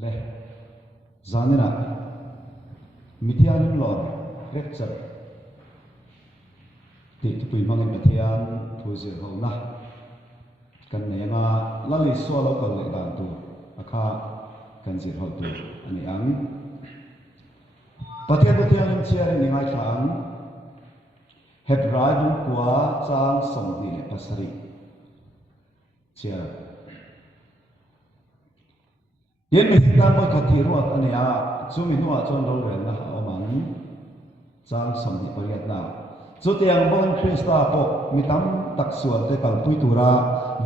le zanina mithian lor lecture ti tui mangin mithian thuzi ho na kan ne nga lali so lo kal le dan tu akha kan ji ho tu ani ang pathian mithian chiar ni ngai thang het raju kwa chang som ni pasari chiar yen mi tan mo khathi ruat ani a chumi nuwa chon lo ren na omang chang som ni pariat na chu tiang bon krista po mi tam tak suan te kal pui tura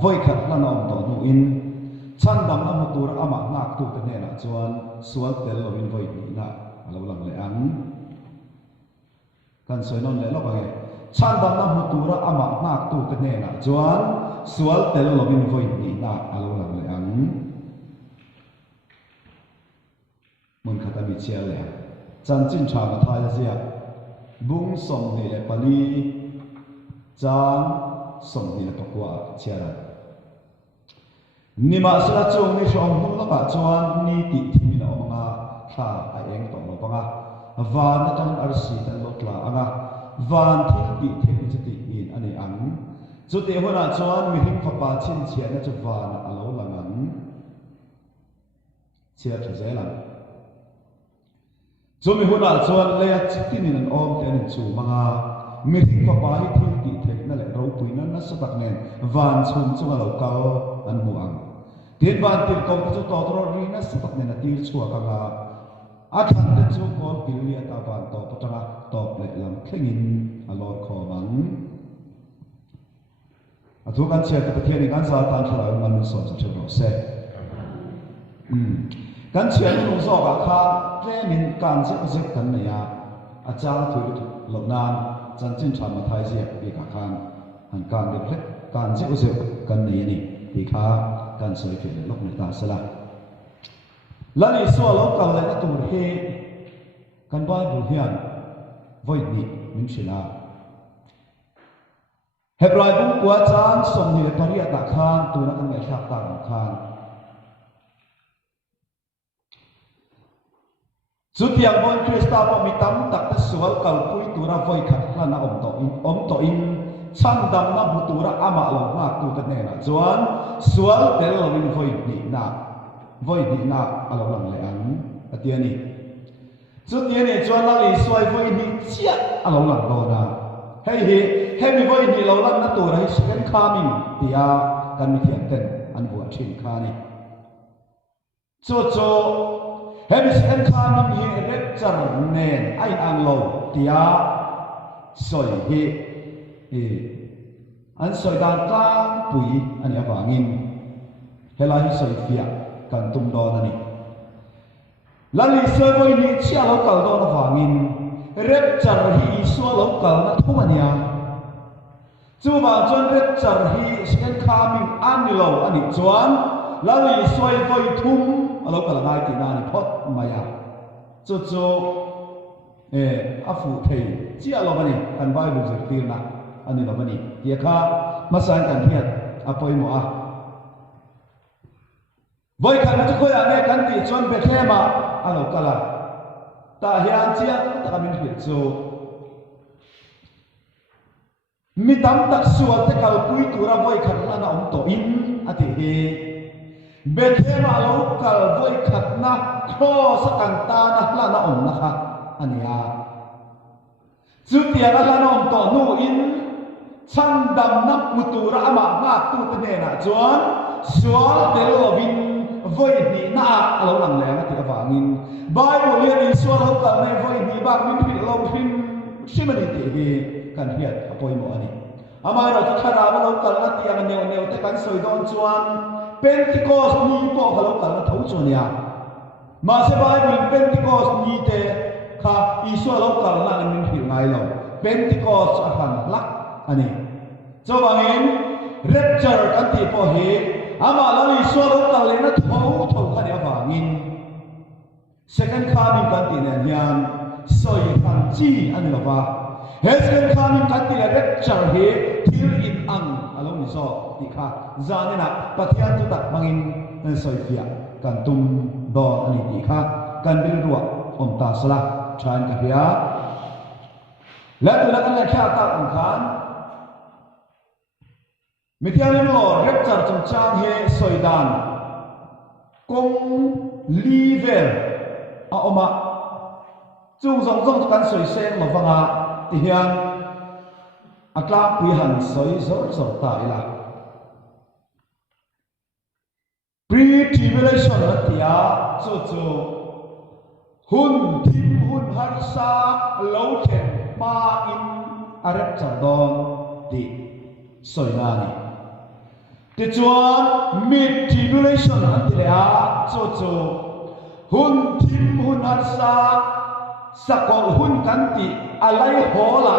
voi khat na nom to nu in chan dam na mutur ama nak tu te ne na chuan sual tel lo in voi ni na alo lang le ang kan soi non le lo ka chan dam na mutura ama nak tu te ne na chuan sual tel lo in voi ni na alo lang le ang mun khata mi chia le chan chin cha ma thai sia bung som ni le pali chan som ni le pakwa chia ra ni ma sa chung ni shom nu la ka chuan ni ti thi na ma tha ai eng to lo panga van na tan ar si tan lo tla anga van thi ti the ti in ani ang chu te hona chuan mi hing fa pa chin chia na chu van a lo langan chia thu zelang chu mi huna chuan le chitin in an om te an chu manga mi thing pa pa hi thil ti thek na le ro pui na na satak nen van chhum chu lo ka an mu ang tin van til kom chu to ro ri na satak nen atil chu ka ga a than te chu ko pilia ta van to patanga to le lam thlengin a lor kho bang a thu kan che ta pathian kan sa tan thla man so cha thro se kan chian lu zo ka kha tre min kan je kan ne ya a chang thu lo nan chan chin tha ma thai je bi ka khan han kan de phet kan je kan ne ni bi kha kan soi phe lok ne ta sala lani so lo ka le na tu he kan ba bu hian voi ni min shila hebrai bu kwa chang som ni le pariat ta khan tu na kan ngai thak ta khan chu tiang bon krista po mi tam tak ta sual kal pui tura voi khat hana om to in chan dam na butura ama lo na tu ta ne na chuan sual tel lo in voi ni na alo lang le an atiani chu tiani chuan la li suai voi ni chia alo lang do na hei mi voi ni lo lang na tu rai second coming tia kan mi thiam ten an bua thin kha ni chu hemi sen khan hi lecture nen ai ang lo tia soi hi an soi dan ta pui ani awangin hela hi soi fia kan tum do na ni lali soi voi ni chia lo kal do na wangin lecture hi so lo kal na thumania chu ba chon lecture hi sen khamin an lo ani chuan lali soi voi thum alo kala ngai ti na ni phot maya chu a fu thei chi alo bani kan bai bu zir tir na ani lo bani ye kha masan kan hiat apoi mo a voi kan chu ko ya ne kan ti chon be thema alo kala ta hian chia ta min hi chu mi tam tak suat te kal pui tura voi khat na om to in ati he bethema lo kal voi khatna kho sakang ta na hla na om na kha ania chu tia na la nom to nu in chan dam na mutura ama nga tu te ne na chuan sual te lo vin voi ni na alo lang le na ti ka wangin bible le ni sual ho kal ne voi ni ba min pi lo hin simani ti hi kan hiat apoi mo ani ama ro chu khara ba lo kal na ti ang neu te kan soi don chuan Pentecost ni po kalau kalau tahu soalnya, masa Bible Pentecost ni te kha isu kalau kalau nak min ngai lo Pentecost akan lak ani coba ngin rapture kan ti po he ama lalu isu kalau kalau na tahu kan ya bangin second coming kan ti na yan soi kan ji ani lo ba second coming kan ti rapture he till in ang alo ni so ti kha zane na pathian tu tak mangin soi fia kan tum don ani ti kha kan bil ruwa om ta sala chan ka hia la tu la kan la kha ta om khan Mitialim lo rekchar cham chang he soidan kong liver a oma chung zong zong kan soi sen lo wanga ti hian atla pui han soi zor zor ta ila pre tribulation atia chu chu hun thim hun har sa lo khen ma in arep char don ti soi na ni ti chuan mid tribulation atia chu chu hun thim hun har sa sakol hun kan ti alai hola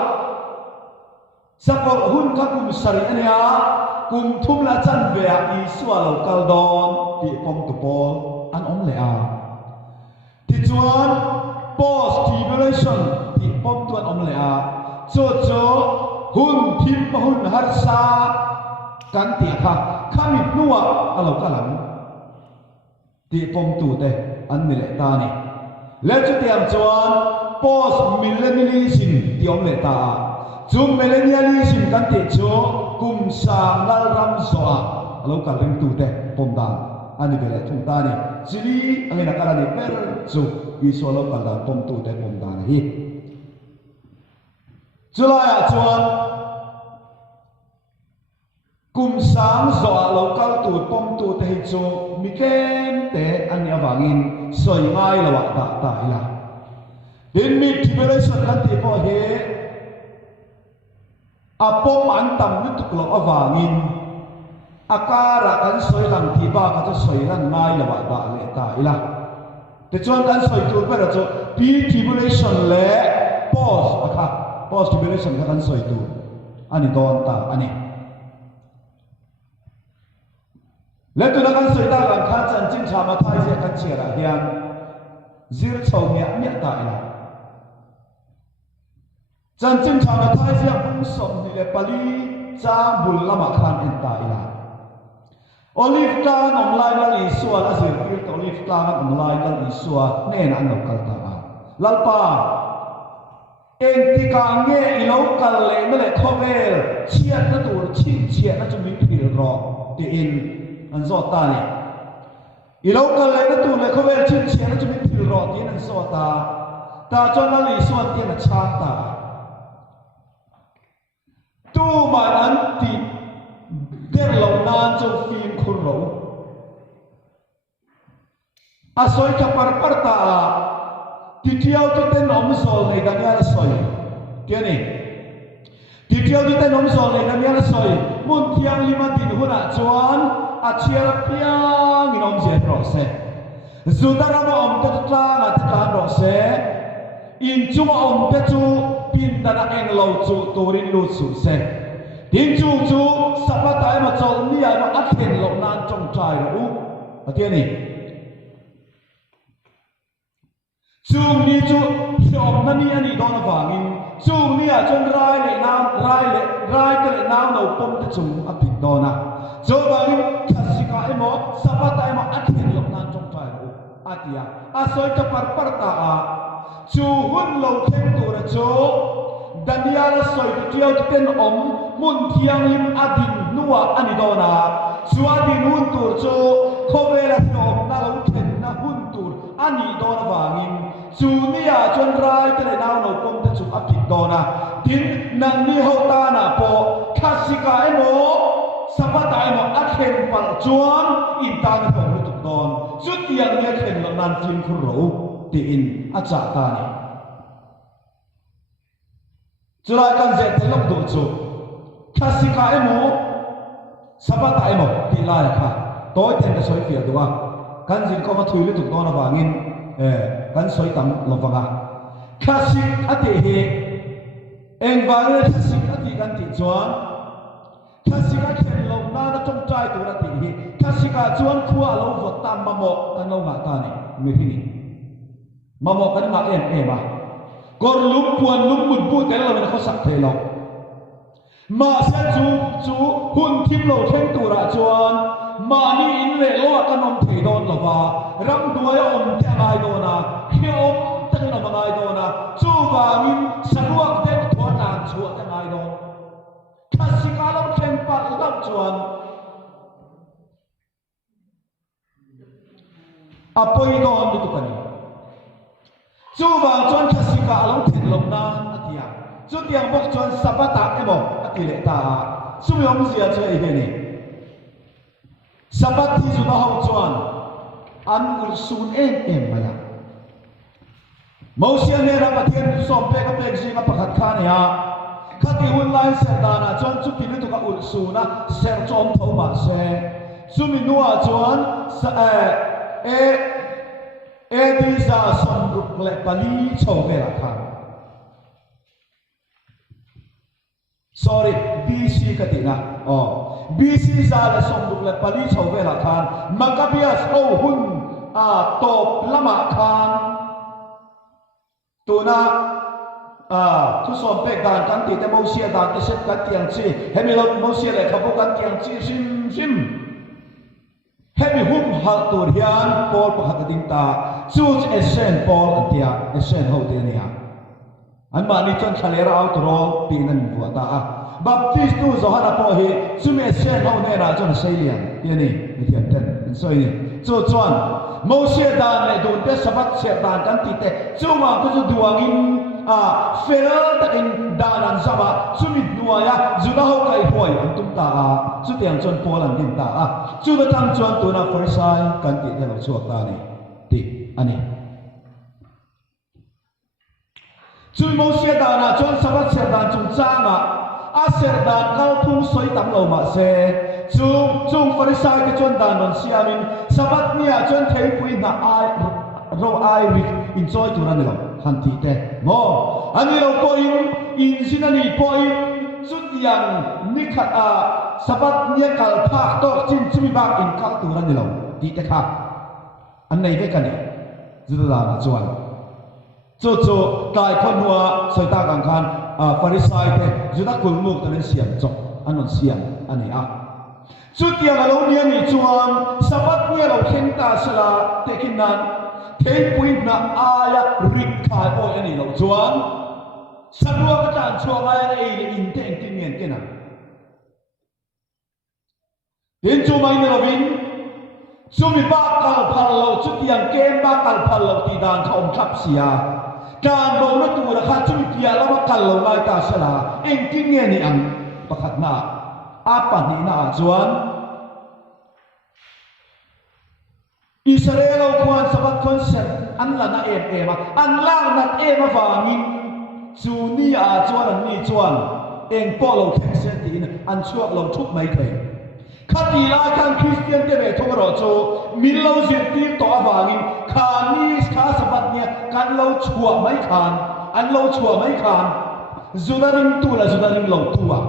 sakol hun ka kum sari ania kum thum la chan ve a iswa lo kal don ti pom tu pol an om le a ti chuan post tribulation ti pom tu an om le a cho cho hun thim hun har sa kan ti kha khamit nuwa alo kalam ti pom tu te an mi le ta ni le chu tiam chuan post millennialism ti om le ta chu millennialism kan ti chu kum sang lal ram so a alo ka leng tu te pom dan ani bele thung ta ni chili angena kala ni per chu i so lo ka dan pom tu te pom dan hi chulaya chuan kum sang zo a lo kal tu pom tu te hi chu mi kem te ani awangin soi ngai lawa ta ta ila din mi tribulation kan ti po he apom an tam ni tuk lo awangin akara kan soi lang ti ba ka chu soi ran ngai lawa ta le ta ila te chuan kan soi tu per chu pre tribulation le post tribulation ka kan soi tu ani don ta ani le tu na kan soi ta kan khan chan chin cha ma thai se kan chera hian zir chau mia mia ta ila chan chin cha ma thai se bung som ni le pali cha bul lama khan en ta ila olive plant om lai la li suwa la zir pil to olive plant om lai la li suwa ne na an lo kal ta a lalpa eng ti ka nge i lo kal le me le khovel chiat na tur chin chiat na chu min phil ro ti in an zo ta ni i lo kal le na tur le khovel chin chiat na chu min phil ro ti an zo ta ta chon na li suan ti na cha ta tu ma an ti der lo nan chu phim khun ro a soi ka par ta ti tiao tu ten om sol nei da ya soi ti ni ti tiao tu ten om sol nei da ya soi mun tiang lima tin huna chuan a chiar piang in om je ro se zudara ma om te tla na te tla ro se in chu ma om te chu pin da na eng lo chu turin lu su se tin chu chu sapatai ma chol ni a ma athen lo nan chong chai ro u ti ni chung ni chu hiom na ni ani don awangin chung ni a chon rai te le nam no pom te chung a pit dona zo wangin khasika emo sapata emo athin lok nan chong chai ro atia a soi ta par ta a chu hun lo khem tu ra chu daniel soi ti tiao ten om mun thiang lim adin nuwa ani dona chu adin hun tur chu khowela no na lo khen na hun tur ani dona wangin chu nia chon rai te le naw no pom te chu apit dona tin nang ni ho ta na po khasika emo sapata emo athen pal chuan in ta na pom tu don chu tiang ne khen lo nan tim khu ro ti in acha ta ni chulai kan je te lok du chu khasika emo sapata emo ti lai kha toy ten ka soi fia duwa kan jin ko ma thui le tu don awangin kan soi tam lovanga khasik ate he engwale khasik ati kan ti chuan khasika khen lo na na chong chai tu na ti hi khasika chuan khua lo vot tam ma mo kan lo nga ta ni mi hi ni ma mo kan nga em ba kor lum puan lum mut bu te lo na ko sak the lo ma se chu hun thim lo theng tu ra chuan mani in le lo kan om thei don lova ram duaya om te ngai dona khi om te no ngai dona chu wangin saruak te thon an chu te ngai don khasikalo khen pa lam chuan apoi don tu kani chu wang chuan khasikalo then lom na atia chu tiang bok chuan sabata emo atile ta sumyom zia che he ni sabat thi zu na ho chuan an ul sun em maya mosia ne ra pathian som pe ka plek jinga pakhat kha ne ha khati online ser dana chuan chu ti tu ka ul suna ser chom tho ma se sumi nuwa chuan e di za som ruk le pali chho ve la kha sorry BC katina BC za le som ruk le pali chho ve la khan Maccabees o hun top lama khan tuna thu som pek dan kan ti te mosia dan te set kan tiang chi hemilo mosia le khabu kan tiang chi sim hemi hum hal tur hian Paul pakhat ding ta chu Saint Paul antia Saint ho te nia an ma ni chon khalera out ro ping nan bu ta baptist tu zohana po hi chume Saint ho ne ra chon seilian yani mi tiam ten soi ni chu chuan mosia dan le dun te sabat se dan kan ti te chu ma ku chu duangin fel takin danan sama sumit nuaya juda ho kai hoi antum ta chu tiang chon Paul an din ta chu da tang chuan tu na Pharisai kan ti te lo chuak ta ni ti ani chu mosia dana chon sabat se dan chung changa a ser dan kal phung soi tam lo ma se chung Pharisai ke chon dan non siamin sabat nia chon thei pui na ai ro ai ri enjoy tu na lo han ti te mo ani lo ko in sinani po in sutiang ni khat sabat nia kal phak to chin chumi bak in kal tu na lo ti te kha an nei ve kan ni zu da na chuan chu kai khon hua soi ta kang khan Pharisai te zu da kul muk tan siam chok anon siam ani chu tiang alo nia ni chuan sabat nia lo khen ta sala te kin nan thei pui na aya rik khai o ani lo chuan sarua ka tan chuang ai ei in te eng tin ngen kena tin chu mai ne lovin sumi ba kal phal lo chu tiang kem ba kal phal lo ti dan thom thap sia kan bo na tu ra kha chumi pia la ba kal lo lai ta sala eng tin ngen ni ang pakhat na apa ni na chuan Israel kwan sabat concept an la na em an lang na em awangin chu ni chuan an ni chuan eng polo khen tin an chuak lo thuk mai thei khati la kan Christian te be thong ro chu min lo zin ti to awangin khan ni kha sabat nia kan lo chua mai khan an lo chua mai khan zudarim tu la zudarim lo tua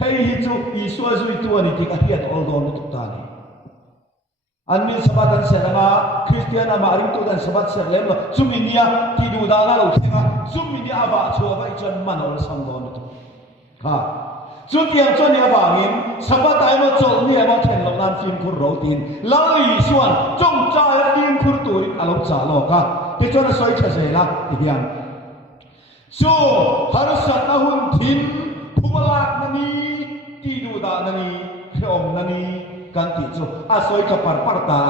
hei hi chu isua zui tu ani ti ka hiat ol don tu ta ni an min sabat an se na Christian ama ring tu dan sabat se lem lo suminia ti du da la lo thinga suminia aba chua vai chan manol sang don tu ha chu tiang chon ya wangin sabat ai ma chol ni ma then lo nan fin khur ro tin la yi suan chong cha ya fin khur tu alo cha lo ka ti chon soi cha se la ti hian so harasat na hun thin phubalak na ni ti du da na ni khom na ni kan ti chu a soi ka par ta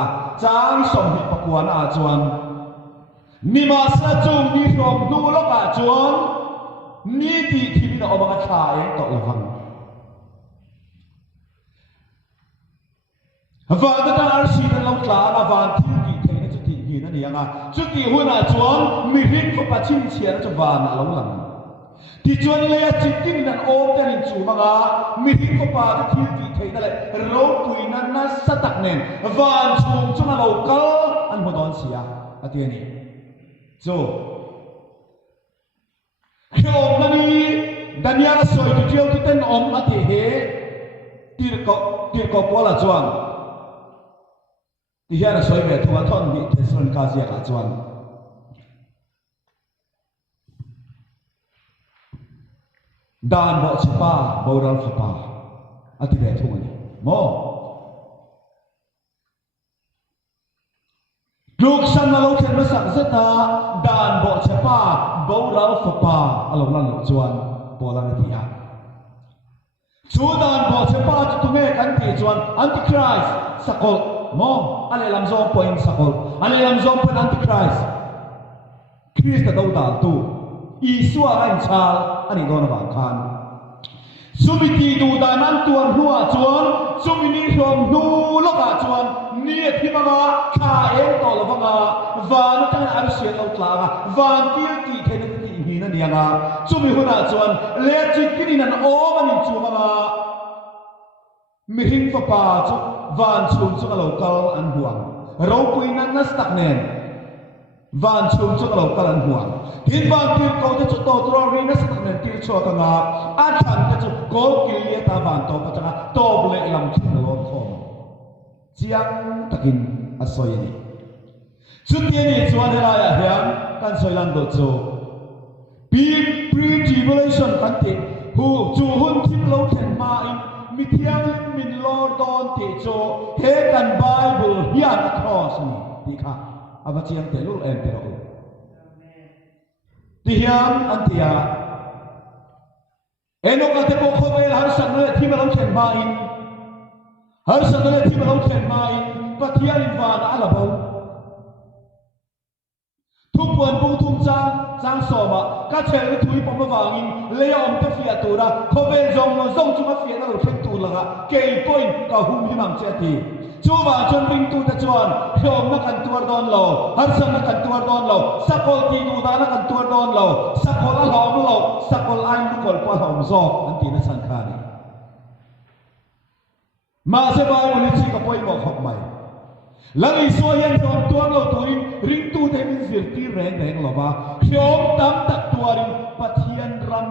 chang som hi pakwan a chuan ni ma sa chung ni rom du lo ka chuan ni ti thi na omanga tha eng to la hang van da ar si na lo tla na van thi ti the na chu ti hi na ni anga chu ti hu na chuan mi rin ko pa chin chia na chu van na lo lang ti chuan le ya chi tin na om ten in chu manga mi rin ko pa thi ti the na le ro pui na na sa tak nen van chung chu na lo kal an mo don sia ati ni so khom na ni daniel soi ti tiau ti ten om ati he tir ko pola chuan ti hian soi ve thua thon ni theson ka zia ka chuan dan bo chipa boral khapa ati ve thung ni mo ลูกสังเราเขียนมาสักเสตาด่านบ่เชป้าบ่เราฝป้าอารมณ์ลั่นจวนโบราณที่อ่ะชูด่านบ่เชป้าจุดเมกันที่จวนอันติคริสต์สกลมองอะไรลำซองพอยน์สกลอะไรลำซองเป็นอันติคริสต์คริสต์ดาวตูอีสัวอันชาลอันนี้โดนบังคับสุมิตีดูดานันตัวหัวจวนสุมินิรวมดูลกาจวนนี่ที่มังอาข้าเองต่อละมังอาวันตั้งอารุเสียเราตลาดวันที่ที่เทนที่หินันยังอาสุมิหัวจวนเลี้ยจิตกินนันโอ้มันอินจูมังอามิหินฟ้าป่าจุวันชุมจุเราเกลอันห่วงเราคุยนั้นนัสตักเนนวันชุมจุเราเกลอันห่วงที่วันที่เขาจะจุดตัวเราเรียนนัสตักเนนที่ชัวร์กันอาอาจารย์จะจุดโกลกิเลตาวันตัวปัจจัยตัวเบลลำชินโลดฟอมเจียงตะกินอัศวินสุดที่นี่ชวนเราอยากเห็นกันสวยลันโดโจปีทริบูเลชันกันติหูจูหุ่นที่เราเขียนมาอินมิเทียงมินลอร์ดอนติโจเฮกันไบเบิลฮิอันครอสนี่ดีค่ะอาบะเจียงเตลุเอ็นเตโรที่ฮิอันอันที่ยาเอ็นโอกาสที่พวกเขาไปหาสังเกตที่เราเขียนมาอินหาสังเกตที่เราเขียนมาอินปัทยาอินวานอาลาบอลทุกวันปุ่งทุ่มจางสอบก็เชื่อถุยปมวางินเลี้ยงตัวฟิอาตูระเขาเป็นจงเราจงจุมาฟิอาเราเช็คตูละกะเกย์pointก็หุ่มหิมังเจ้าทีจูบจนริงตูตะจวนเขียวนักกันตัวดอนเราหาสังนักกันตัวดอนเราสักคนที่ดูดานักกันตัวดอนเราสักคนละหอมเราสักคนอันดูคนพอหอมซอกอันที่นั่นสังขารมาเสบายวันนี้ชีก็ป่วยบอกขอบใหม่แล้วอีส่วนยังตัวเราตัวริงตูเทมินสิร์ตีแรงหรอวะเขียวตั้มตักตัวริงปัทยันรัน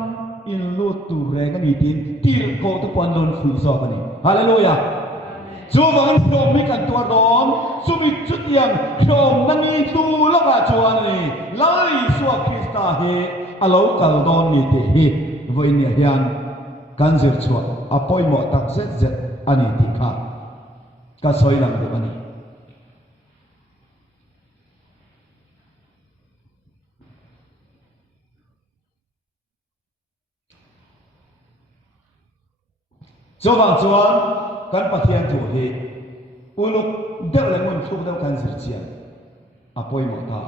อินลูตูแรงกันอีดินที่โกตุปวันโดนฝืนซอกันนี่ฮาเลลูยาจูบันโครมีกันตัวดอมจูมีจุดยังโครนั่นนี่ดูละกาจวนนี่แล้วอีส่วนคริสตาเฮอลาวกัลดอนนี่เตเฮวันนี้ยันกันเสียชวนอภัยหมดตักเซ็ตอันนี้ที่ข้าก็สวยงามแบบนี้จวนกันปะเทียนตัวเฮอุลุเดวเลยมันทุกเดวกันสิเจียนอภัยหมดตา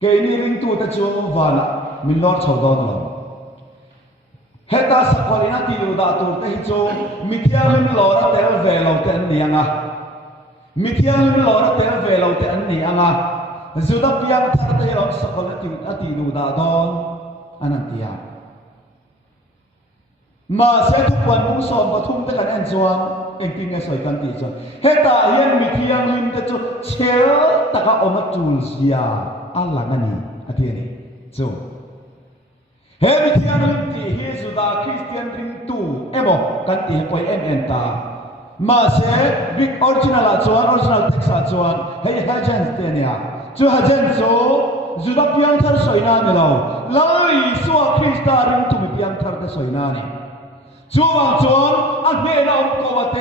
เกนี่ริงตัวแต่จวนวานะมิลลอร์ชาวดอนเราเฮต้าสักวันนี้ที่ดูดาตัวแต่ฮิโจมิเทียลิมลอร์เตลเวลเตนนี่ยังอ่ะมิเทียลิมลอร์เตลเวลเตนนี่ยังอ่ะจุดที่ยังทัดเตลสักวันที่ดูดาดอนอันนั้นที่ยังมาเสียทุกวันมุ่งสอนปฐุมแต่กันแอนจวนเองกินไงสวยกันตีจวนเฮตาเย็นมิเทียงลิมแต่จุเชลตะกะอมาจูลเซียอัลลังอันนี้อันที่นี่จูเฮมิเทียงลิมที่เฮสุดาคริสเตียนริมตูเอโมกันตีไปเอ็นตามาเสียบิ๊กออริจินัลจวนออริจินัลเท็กซัสจวนเฮฮัจเจนส์เตียนี่จูฮัจเจนส์จุดพิยังทาร์สวยนานี่เราแล้วอีสัวคริสตาริมตูมิพิยังทาร์แต่สวยนานี่จูบจวนอันเมล่าอุกวาเต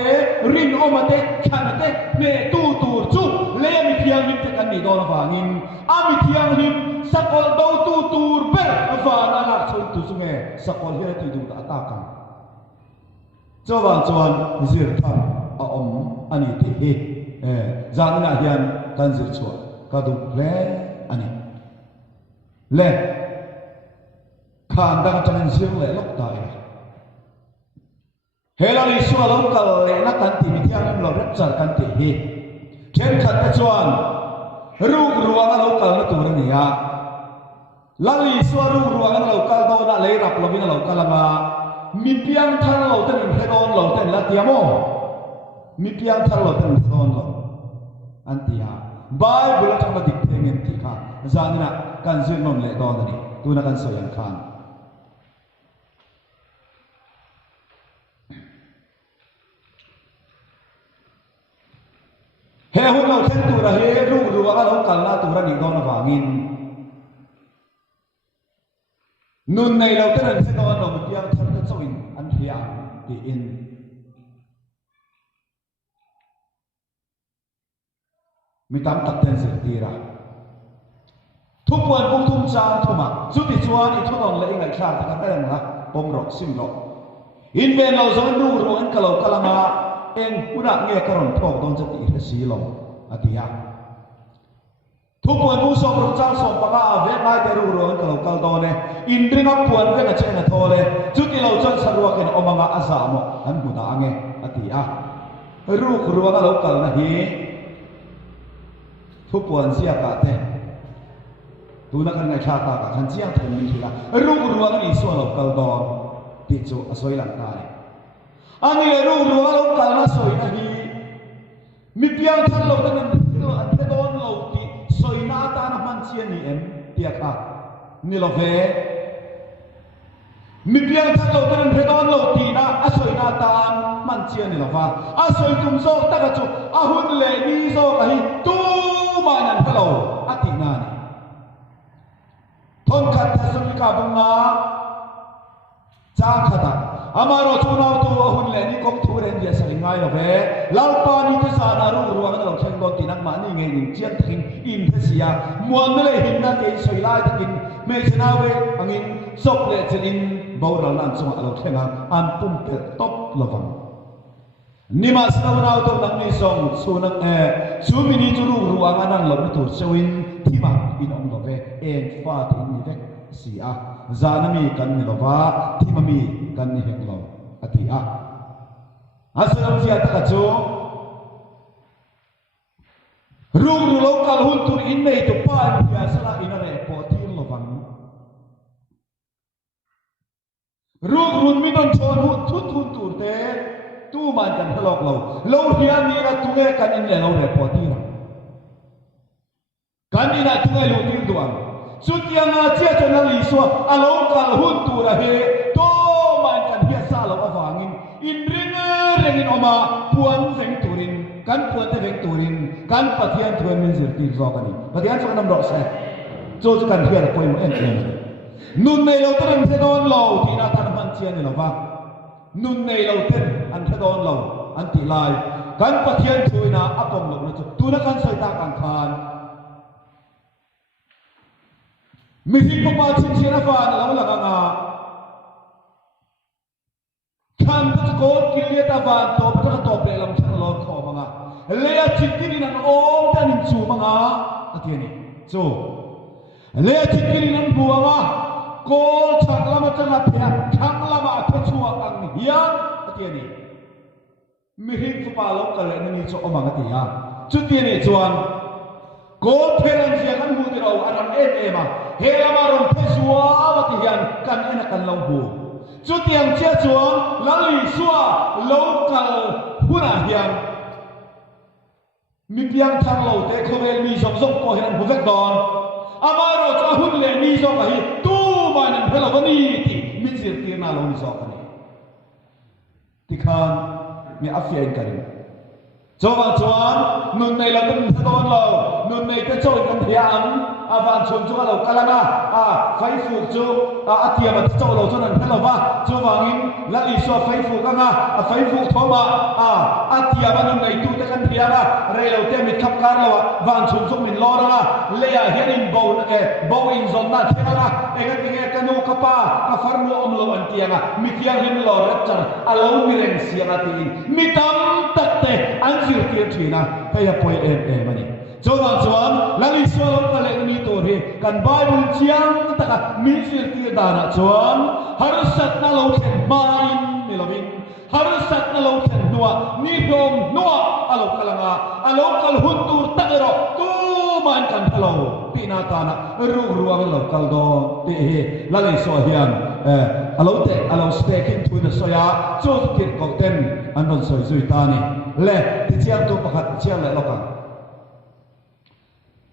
รินโอมาเตขันเตเมตูตูจูเลี้ยมิเทียงลิมเตกันนี่โดนฟังอินอามิเทียงลิมสักคนดูตูตูเบลฟังนักชนตุสุเงสักคนเฮติดูตาตากันจูบจวนซิร์ทันอมอันนี้ที่จานนั้นเฮียนกันซิร์ชัวกระดูกเล่อันนี้เล่ขันดังจันซิร์เล่ลกตายเฮลัลิสัวลงกับเลนักกันตีมิเทียงเราเรียบจัดกันตีฮีเช่นขัดกระชวนรูปรวงเรากับนัตัวนี้ฮะลัลิสัวรูปรวงเรากับโดนอะไรรับเราไม่เรากับละมามีเพียงท่านเราแต่หนึ่งเฮดอนเราแต่ละเทียมมีเพียงท่านเราแต่หนึ่งเฮดอนเราอันที่ฮะบายบุรุษธรรมดิกเทเงินที่ข้าจานี่นะการซื้อนนเลดอนนี่ตัวนักการสวยข้างเฮหุ่นเราเช่นตัวเฮรูปรัวเราคัลนาตัวนี้โดนวางินนุนในเราเต้นเสดอนเราเพียงทันจะส่งอันเทียนที่อิน mi tam tak ten zir tira thupuan bung thum chang thuma chuti chuan I thunon le ingai thla ta ka la pom rok sim lo in ven lo zon ru ru an kalo kalanga eng pura nge karon thok don chati he si lo atia thupuan bu som ru chang som pa ga ve ngai te ru ru an kalo kal do ne in ring up puan ve nga chena thole chuti lo chon sarwa ken omanga asa mo an hu da ange atia ru ru nga lo kal na hi thupuan sia ka te tu na kan ngai tha ta ka khan chiang thon min thila ru ru nga ni so lo kal do ti chu asoi lang ta ni ani ru ru nga lo kal na soi na hi mi piang than lo tan lo an te don lo ti soi na ta na man chian ni em tia kha ni lo ve mi piang than lo tan te don lo ti na a soi na ta man chian ni lo va a soi tum zo ta ka chu a hun le ni zo ka hi tu ma nan hello a ti na ni thon khat ta sum ka bunga cha khata amaro chunau tu hun le ni kong thu ren dia sari ngai lo ve lalpa ni te sa na ru ruang lo theng go ti nak ma ni nge ning chian thing in the sia muan le hin na ke soi lai takin me china ve angin sok le chin boral nan chung alo thenga an pum pe top lovang nima snau to nang ni song sunak su mini chu ru ruang anan lo tu sewin thima in ong lo ve en fa tin ni ve sia zanami kan ni lo va thimami kan ni hek lo atia asalam sia ta chu ru ru lo kal hun tur in nei to pa dia sala in re po tin lo van ru run mi don chon hu thut thun tur te tu man kan thlok lo hian ni ra tu nge kan in le lo re po tin kan ina tu nge lu tin duang sutianga chia chon li so alo kal hun tu ra he to man kan hia sa lo awangin in ring oma puan veng turin kan puan te veng turin kan pathian thuan min zir ti zo kani pathian so nam ro se cho kan hia ra poi mo en en nun nei lo tan te don lo ti na tan man chia ni lo va nun nei lo ten an te don lo an ti lai kan pathian thuina apom lo na chu tu na kan soi ta kan khan mi hi ko pa chin chira fa na lo la nga kan ta ko kilia ta van to ta to pe lam cha lo kho manga le ya chikini nan om ta nin chu manga atiani chu le ya chikini nan buanga kol chak lama changa phya khang lama the chuwa ang hiya atiani mi hi ko pa lo ka le ni chu omanga ti ya chu ti ni chuan ko phelan sia kan hu ti ro aram ema he amaron phesua wa ti hian kan ena kan lo bu chu tiang chia chuang lali suwa local huna hian mi piang thang lo te khovel mi som som ko hian hu vek don amaro cha hun le mi zo ka hi tu man an phelo ni ti min sir ti na lo ni zo ka ni ti khan mi afien karin chowa chuan nun nei la tum thadon lo nun nei te choi kan thiam avan chun chu lo kalanga fai fu chu atia ma chu lo chu nan phelo ba chu wangin la li so fai fu kanga fai fu thoma atia ba nun nei tu te kan thiama re lo te mit khap kar lo van chun chu min lo ra le ya hian in bo in zon na thela e ga tinge kanu kapa ka farmu om lo an tianga mi tiang him lo rapchar alo mi reng sianga ti mi tam tatte an sir ti thina pe ya poi mani chuan lali sualom ka le ni to he kan bible chiang taka min sir ti dana chuan harsat na lo chen main ni lovin harsat na lo chen nuwa ni rom nuwa alo kalanga alo kal huntur takero tu man kan thalo tina tana ru ruang lo kal do ti he lali so hian alo speaking to the soya chu kit ko ten anon soi zui tani le ti chiang tu pakhat chiang le lokang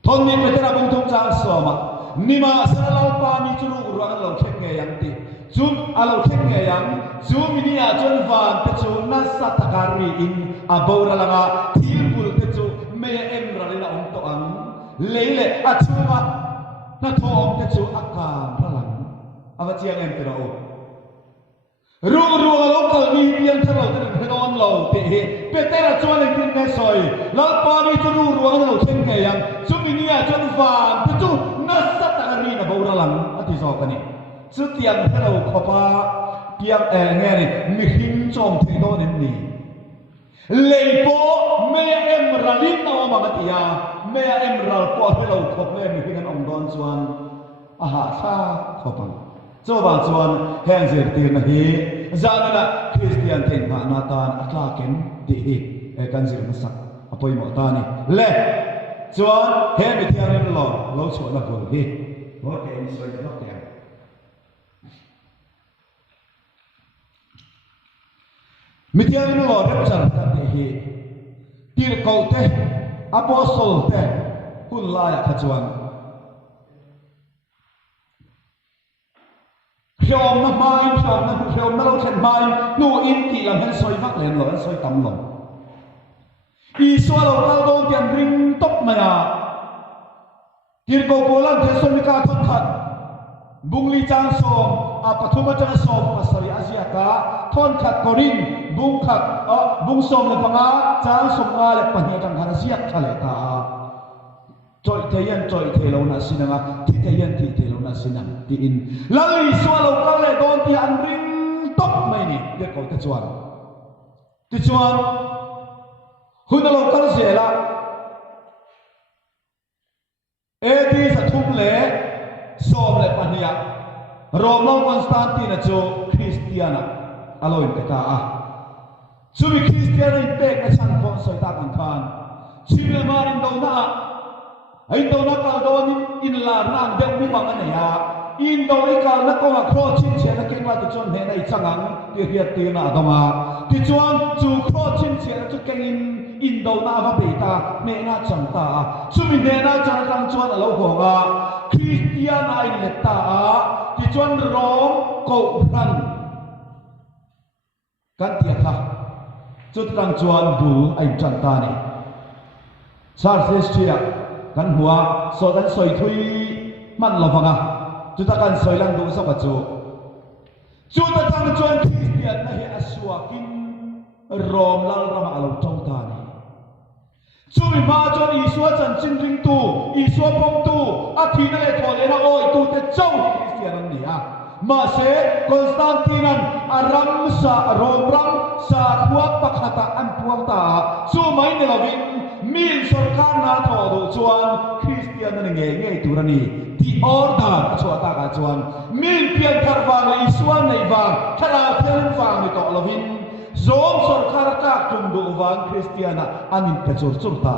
thon ni petera bung thum chang soma nima salau pa mi churu ruang lo khek nge yang ti zum alo khek nge yang zum ni a chon van te chu na satakari in abora langa thilpul te chu me em ra le na ong to ang leile a chuma na thom te chu akan ralang ava chiang em te ro ru alo kal mi pian thalo te don lo te he petera chuan in nghe soi lal pani chu ru ruang lo chen nge yang chu minia chon van tu chu na sat ta ri na bora lang ati zo ka ni chu tiang hello khopa tiang nghe ni mi hin chom thei do nen ni leipo me em ralin na ma katia me em ral ko hello khop le mi hin ong don chuan aha sa khopang cho ba chuan heng zer tir na hi zanana Christian theng ma na tan atla ken ti hi kan zir na sak apoi mo ta ni le chuan he mi thiarin lo chu na bul hi ho ke ni soi na te mi thiarin lo rep char ta te hi tir ko te apostol te kun la ya kha chuan Shom na mai, shom na lo chen mai, nu in ti lam hen soi vak len lo, hen soi tam lo. I so lo kal don tian ring top maya. Tir ko bolan te so mi ka thon khat. Bung li chang som, a pathuma chang som pasari Asia ka, thon khat ko ring, bung khat, bung som le panga, chang som nga le pahni chang khat Asia khale ta. Choi thayan choi thelo na sinanga thi thayan thi thelo na sinang ti in lali swalo ka le don ti an ring top mai ni de ko te chuan hunalo kal zela e di sa thum le som le pania Romo Constantine chu Christiana aloin ka ta chu mi Christiana in pe ka chan ko soi ta kan khan chimel marin do na ai đâu nó cao đó in là nàng đeo mi bằng cái này à in đâu ấy cao nó có là kho chín chén nó kinh qua thì chọn thế này chẳng hạn thì hiện tiền nào đâu mà thì chọn chủ kho chín chén nó kinh in đâu na và bị ta mẹ na chẳng ta chú mình mẹ na chẳng đang chọn ở lâu hồ à Christian ai lệ ta thì chọn rong cầu răng kan tiệt ha chút đang chọn bù anh chẳng ta này Charles kan hua so kan soi thui man lo phanga chu ta kan soi lang du so ka chu ta tang chuan Christian na hi aswa kin rom lal rama alo chong ta ni chu mi ma chuan isua chan chin ring tu isua pom tu a thi na le thole na oi tu te chong Christian an ni a ma se Constantine aram sa rom ram sa khua pakhata an puang ta chu mai ne lovin min sarkar na tho do chuan Christian na nge turani ti order chua ta ka chuan min pian thar wang le isuan nei wang thara thel wang ni to lovin zom sarkar ka tum do wang Christian na anin pe chur chur ta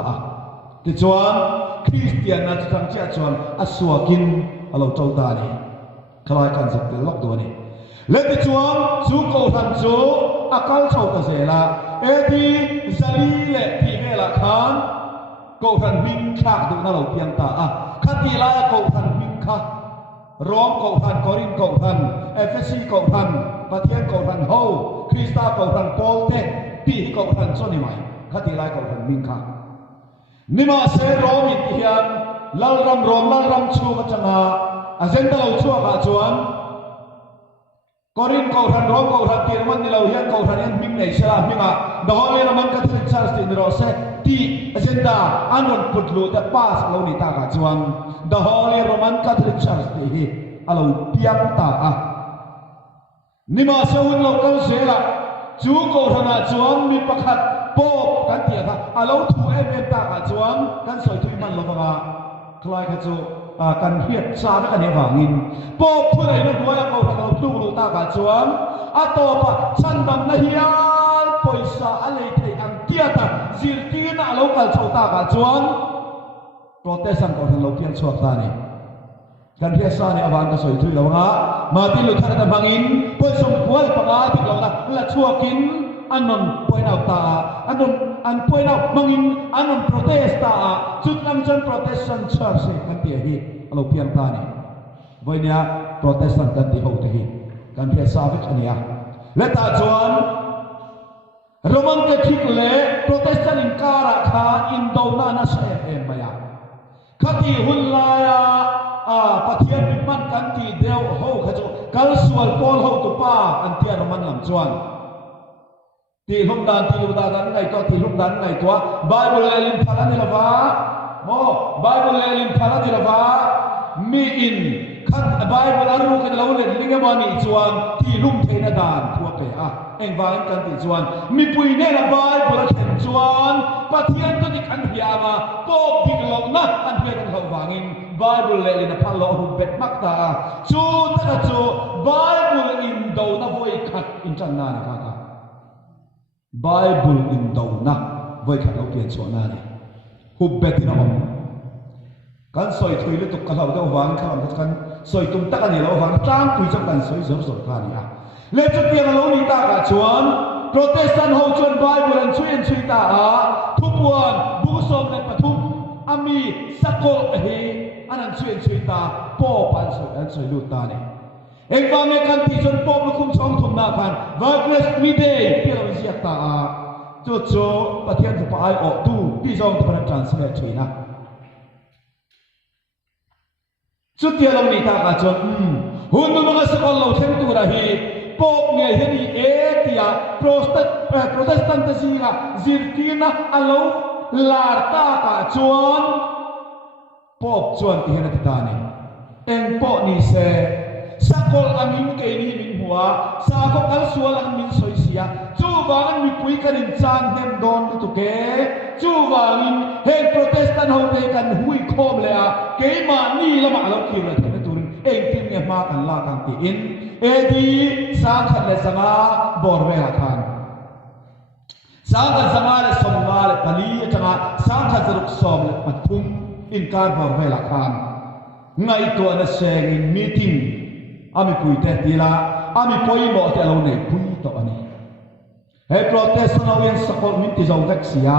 ti chuan Christian na chang cha chuan aswakin alo chau ta ni khalai kan zak te lok do ni le ti chuan chu ko than chu akal chau ta zela edi zali le ti vela khan ko than min khak du na lo piang ta khati la ko than min kha rom ko than korin ko than efesi ko than pathian ko than ho krista ko than pol te ti ko than choni mai khati la ko than min kha nima se rom in hian lal ram chu ka changa agenda lo chu ka chuan Korin kau than rom kau than tirman ni lau hian kau than hian ming nei sala minga the holy roman catholic church tin ro se ti agenda anon putlu the pass lo ni ta ka chuan the holy roman catholic church ti hi alo piang ta nima sawun lo kau sela chu kau than a chuan mi pakhat pop kan ti ha alo thu em ta ka chuan kan soi thui man lo ba klai ka chu kan hiat sa na kan wangin po phulai na duaya ko ha tu lu ta ka chuan ato pa chandam na hian poisa alei thei ang tiata zirti na lo kal chau ta ka chuan protestant ko lo pian chuak ta ni kan hiat sa ni awan ka soi thui lo nga ma ti lu thar ta bangin poi som pual panga ti lo la chuakin anon point out ta an point out mangin anon protesta chut lang chan protestant church kan ti hi alo piang ta ni voinia protestant kan ti ho te hi kan thia sa ve khania le ta chuan roman catholic le protestant in kara kha in do na sa em maya khati hunlaya pathian man kan ti deu ho kha chu kal sual pol ho tu pa an tia roman lam chuan ti lum dan ti lu dan ngai to ti lum dan ngai to Bible le lim phala ni lova mo Bible le lim phala ni lova mi in khan Bible aru kan lo le linga mani chuan ti lum theina dan thua pe a eng wang kan ti chuan mi pui ne la Bible khen chuan pathian to ni kan hiama pop dik lo na an pe kan ho wangin Bible le lin phal lo hu bet mak ta chu ta chu Bible in do na voi khat in chan na ni ka Bible in do na voi khat lo pian chuan na ni hu bet in om kan soi thui le tuk ka lo do wang kha kan soi tum ta kan ni lo wang tang pui chang kan soi zor zor ka ni a le chu pian lo ni ta ka chuan Protestant ho chuan Bible an chui ta a thupuan bu som le pathum ami sakol hi anan chui ta po pan soi an soi lu ta ni eng ba me kan ti chon pop lu kum chong thum na khan Wagnes mi day pia lo ziak ta a chu chu pathian thu pa ai o tu pi zong ta pan translate thui na chu tia lo ni ta ka chon hun nu mga sakol lo thleng tu ra hi pop nge heni e tia Protestant ta singa zirtina alo lar ta ka chuan pop chuan ti hena ti ta ni eng po ni se sakol amin ke ni min huwa sa ko al sual ang min soi sia chu wangan mi pui kan in chan hem don tu ke chu wangin he Protestant ho te kan hui khom le a ke ma ni lama lo ki le thena turin eng tin nge ma kan la kan ti in e di sang khat le sanga bor ve la khan sang khat sanga le som ma le pali changa sang khat zaruk som le pathum in kar bor ve la khan ngai to na seng in meeting ami pui te tila ami poi mo te lo nei pui to ani he Protestant ho yen sakol min ti zong vek sia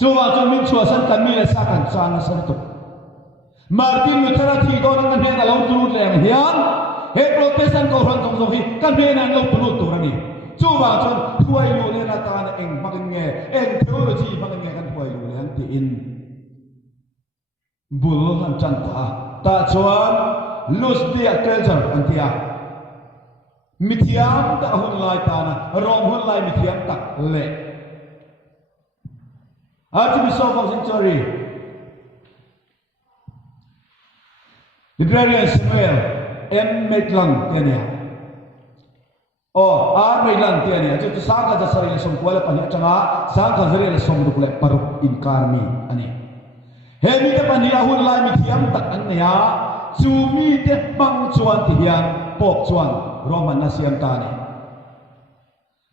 chuwa chu min chua san kan mi le sa kan chan san to Martin Luther thi do nang ne da lo tu leng hian he Protestant ko ran tong hi kan ne nang lo tu tu rani chuwa chon thuai lu le na ta na eng makin nge eng theology makin nge kan thuai lu le an ti in bul han chan ta chuan lus dia keljar antia mithiam ta hun lai ta na rom hun lai mithiam tak le Archbishop of Century Librarian Samuel M. Maitland tiania R. Maitland tiania chu sangka ja sari som kuala pan changa sangka zari som dukle paruk in karmi ani he mi ta pan ya hun lai mithiam tak an ya Sumi te bang chuan ti hian pop chuan Roman na siam ta ni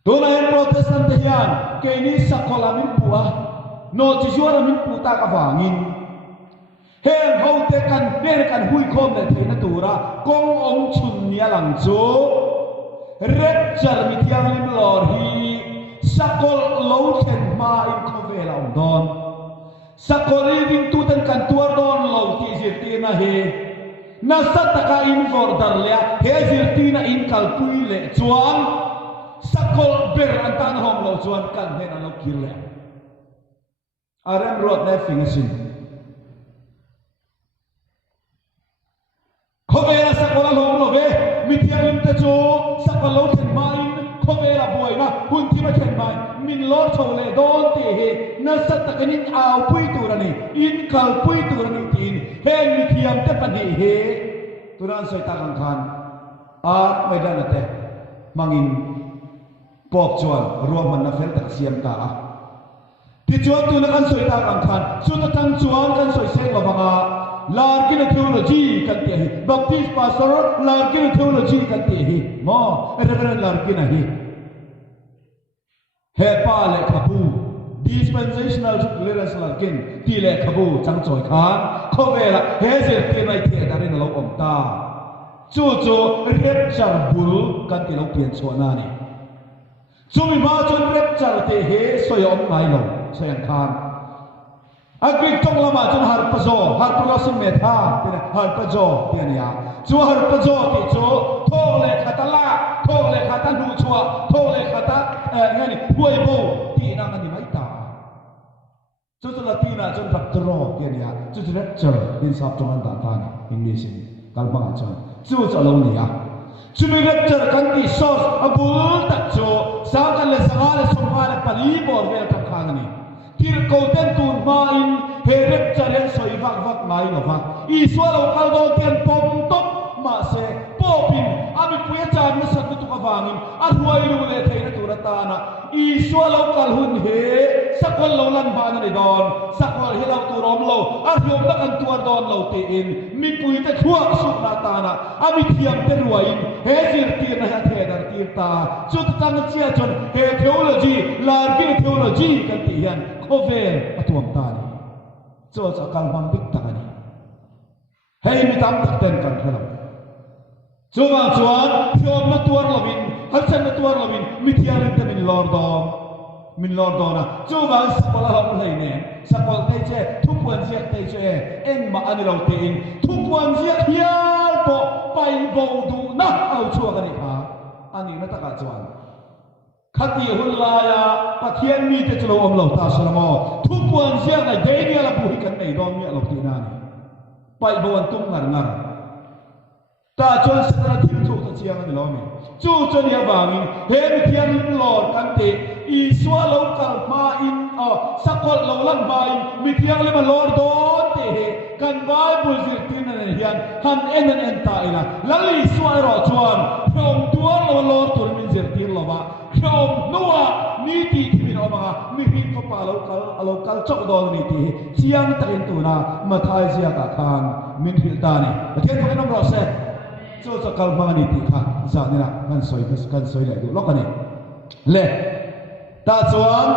dona en Protestant te hian ke ni sakola min puwa no chi chuan min pu ta ka wangin hen ho te kan ber kan hui khom le theina tura kong ong chun nia lang chu rapture mi thiang lim lor hi sakol lo then ma in khovela om don sakol ring tu tan kan tuar don lo ti zirtina he na sataka in for darlia he zirtina in kalpui le chuan sakol ber antan hom lo chuan kan he na lo kirle arem rot na fingisin khobela sakol hom lo ve mithialim te chu sakol lo then main khobela boy na hun ti ma then mai min lor chole don te he na sataka in aw pui turani in kalpui turani tin he mithiam te pani he turan soi ta kan khan a medan ate mangin pop chuan roman na fel tak siam ta a ti chuan tu na kan soi ta kan khan chu ta tang chuan kan soi se lo banga larkin theology kan ti hi baptist pastor larkin theology kan ti hi mo reverend larkin hi he pa le khabu dispensational clearance larkin ti le khabu chang choi khan khowela he je ti mai the darin lo om ta chu chu rapture bul kan ti lo pian chuana ni chumi ma chon rapture te he soyom mai lo soyang khan agri tong lama chon har pazo sim me tha tina har pazo tiania chu har pazo ti chu thole khatala thole khatan hu chua thole khata ngani huai bo ti na ngani mai ta chu chu latina chon raptro tiania chu chu rapture din sap chong an ta ta ni english ni kalma chon chu chu lo ni a chumi rapture kan ti source abul tak chu sa kan le sanga le somha le pali bor vel tam khang ni tir ko ten tun ma in herek charen soi vak vak mai lo va I swalo kal do ten pom top ma se popin ami puya chan na sat tu ka wangin arwai lu le theina turatana I swalo kal hun he sakol lo lan ba na don sakol hilau tu rom lo ahyom na kan tuar don lo te in mi pui te khua su na ta na ami thiam te ruain he sir ti na ha the dar ti ta chu ta na chia chon he theology lar ki theology kan ti yan khovel atuam ta ni cho sa kal mam dik ta ni hei mi tam tak ten kan khalo chuan thiom na tuar lovin halsan na tuar lovin mi thiam te min lord na chuan sakol hom lai ne sakol te che thupuan ziak te che eng ma ani lo te in thupuan ziak hial po pai bo du na au chuan ani ha ani na ta ka chuan khati hun la ya pathian mi te chlo om lo ta salamo thupuan ziak na daniel apu hi kan nei dom mi lo ti na ni pai bo an tum ngar ta chuan satra thil thu ta chiang ani lo mi chu chuan ya wangin he mi thian lord kan te I swalo kal ma in sakol lo lan ba in mi thiang le ma lord don te he kan bible zir tin na hian han en ta ina lali swai ro chuan from tuar lo lord tur min zir tin lo ba from nuwa ni ti min o ma mi hin ko pa lo kal chok don ni ti chiang ta in tu na ma thai sia ka khan min hil ta ni the ko nom ro se chu cha kal ma ni ti kha za ni na kan soi le du lo ka ni le ta chuan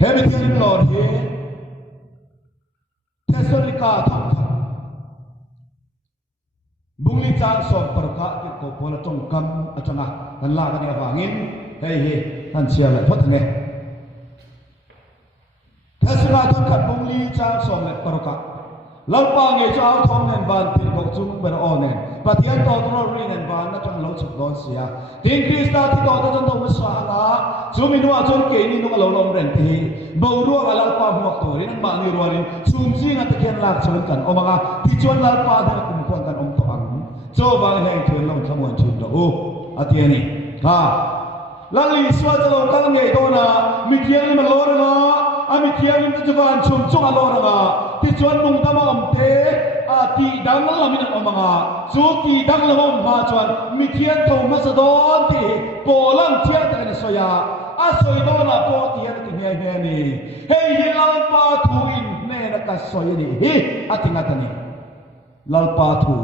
hemi thian lord he Thessalonica thak bungli chang som parka ti ko pola tong kam achanga kan la kan awangin hei han sia la thot ne Thessalonica thak khat bungli chang som le parka lampa nge chaw thong nen ban ti ko chung ber onen pathian to tro ri nen ban na chang lo chuk don sia tin krista ti to chang to sa na chumi nuwa chon ke ni nu lo lom ren ti bo ru ga la pa huak to rin ma ni ro rin chum ji nga te ken lak chon kan o manga ti chon la pa da kum khon kan om to ang cho ba heng thun long thamon chim do o atiani ha lali swa cha lo kal nge do na mi thiang ni ma lo na ami thiang ni te van chum chung a lo na ti chuan nung dama om te a ti dang lamin om manga chu ti dang lamom ma chuan mi thian tho ma sa don ti polang chia ta ni soya a soi do na po ti an ti nge nge ni hei hi lal pa thu in ne na ka soi ni hi atinga tani lal pa thu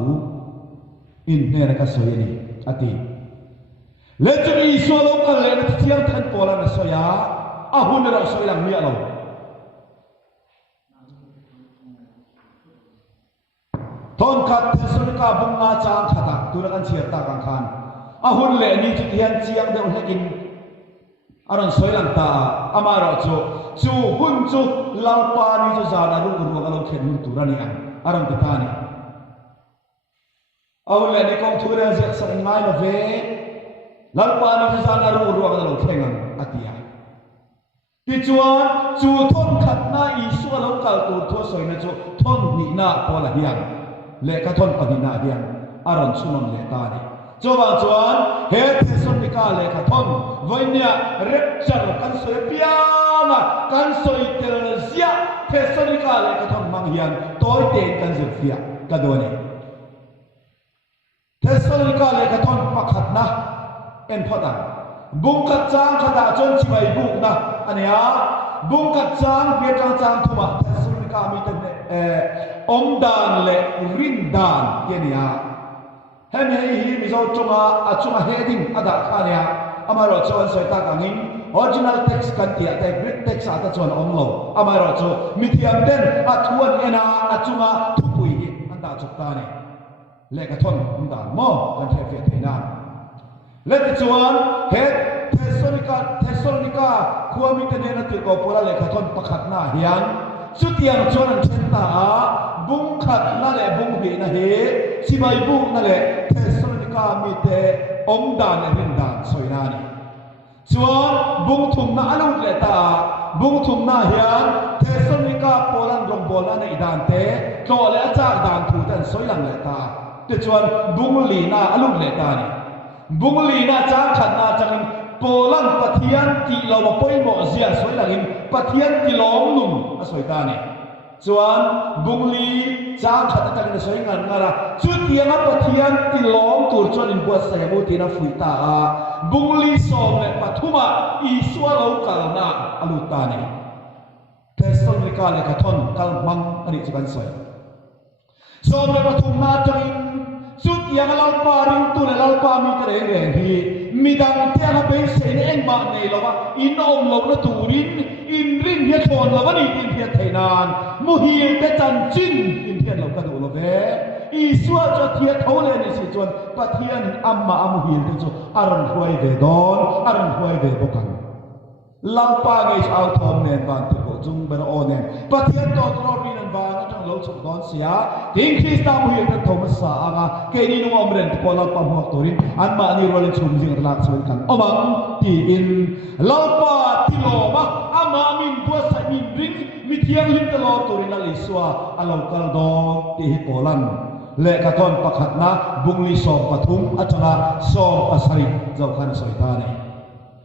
in ne na ka soi ni ati le chu i so lo ka le na chiang tan pola na soya a hun ra soi lang mi alo thon khat Thessalonica bunga chang khata tura kan chiat ta kan khan ahun le ni chu hian chiang de hekin aron soilang ta amaro chu hun chu lalpa ni chu zana ru ru ga lo khen tura ni aron ti ta ni ahun le ni kong thura zek sa ngai lo ve lalpa ni chu zana ru ru ga lo khen atia ti chuan chu thon khat na I su lo kal tu tho soi na chu thon ni na pola hian le ka thon padina dian aron sunon le ta ni chowa chuan he Thessalonica le ka thon voinia rapture kan soi pianga kan soi teresia Thessalonica le ka thon mang hian toy te kan zufia ka do ni Thessalonica le ka thon pakhat na en phoda bungkat chang khada chon chibai buk na ania bungkat chang petang chang thuma Thessalonica mi te om dan le rin dan kenia hem hi mi zo chunga heading ada khania amaro chon soi ta kangin original text kan tia te Greek text ata chon om lo amaro cho mithiam den athuan ena achunga thupui anda chukta ne le ka thon om dan mo kan the fe theina le te chuan he Thessalonica khuami te ne na ti ko pola le ka thon pakhat na hian sutiang chon an chen ta bung khat na le bung bi na he sibai bung na le Thessalonica mi te om dan ne rin dan soina ni chuan bung thum na alu le ta bung thum na hian Thessalonica polan rong bola na idan te to le acha dan thu tan soilang le ta te chuan bung li na alu le ta ni bungli na chang khat na changin polan pathian ti lo ma poi mo zia soi langin pathian ti lom lum a soi ta ni chuan bungli chang khat ta ni soi ngan ngara chu tiang a pathian ti lom tur chuan in buat sai bu ti na fui ta a bungli som le pathuma i swa lo kal na alu ta ni tesol ni ka le ka thon kal mang ani chuan soi som le pathum na changin sut yang lalpa ring tu le lalpa mi tere reng hi midang tiang be se ne eng ma nei lo wa in om lo na turin in ring hi thon lo ni tin hi thainan mu hi te chan chin in thian lo ka du lo ve i suwa cho thia thole ni si chuan pathian amma amu hi te chu aran huai ve don aran huai ve bokan lalpa ngai au thom nen ban tu ko jung ber o nen pathian to tro ri nan ba na thang lo chuk don sia ding krista mu hi te thom sa anga ke ni nu om ren ko lalpa mu torin an ma ni rolin chum jing lak chun kan omang ti in lalpa ti lo ma ama min bua sa min ring mi thiang lim te lo torin la liswa alo kal do ti hi polan le ka ton pakhat na bungli som pathum achanga som asari zo khan soi ta ni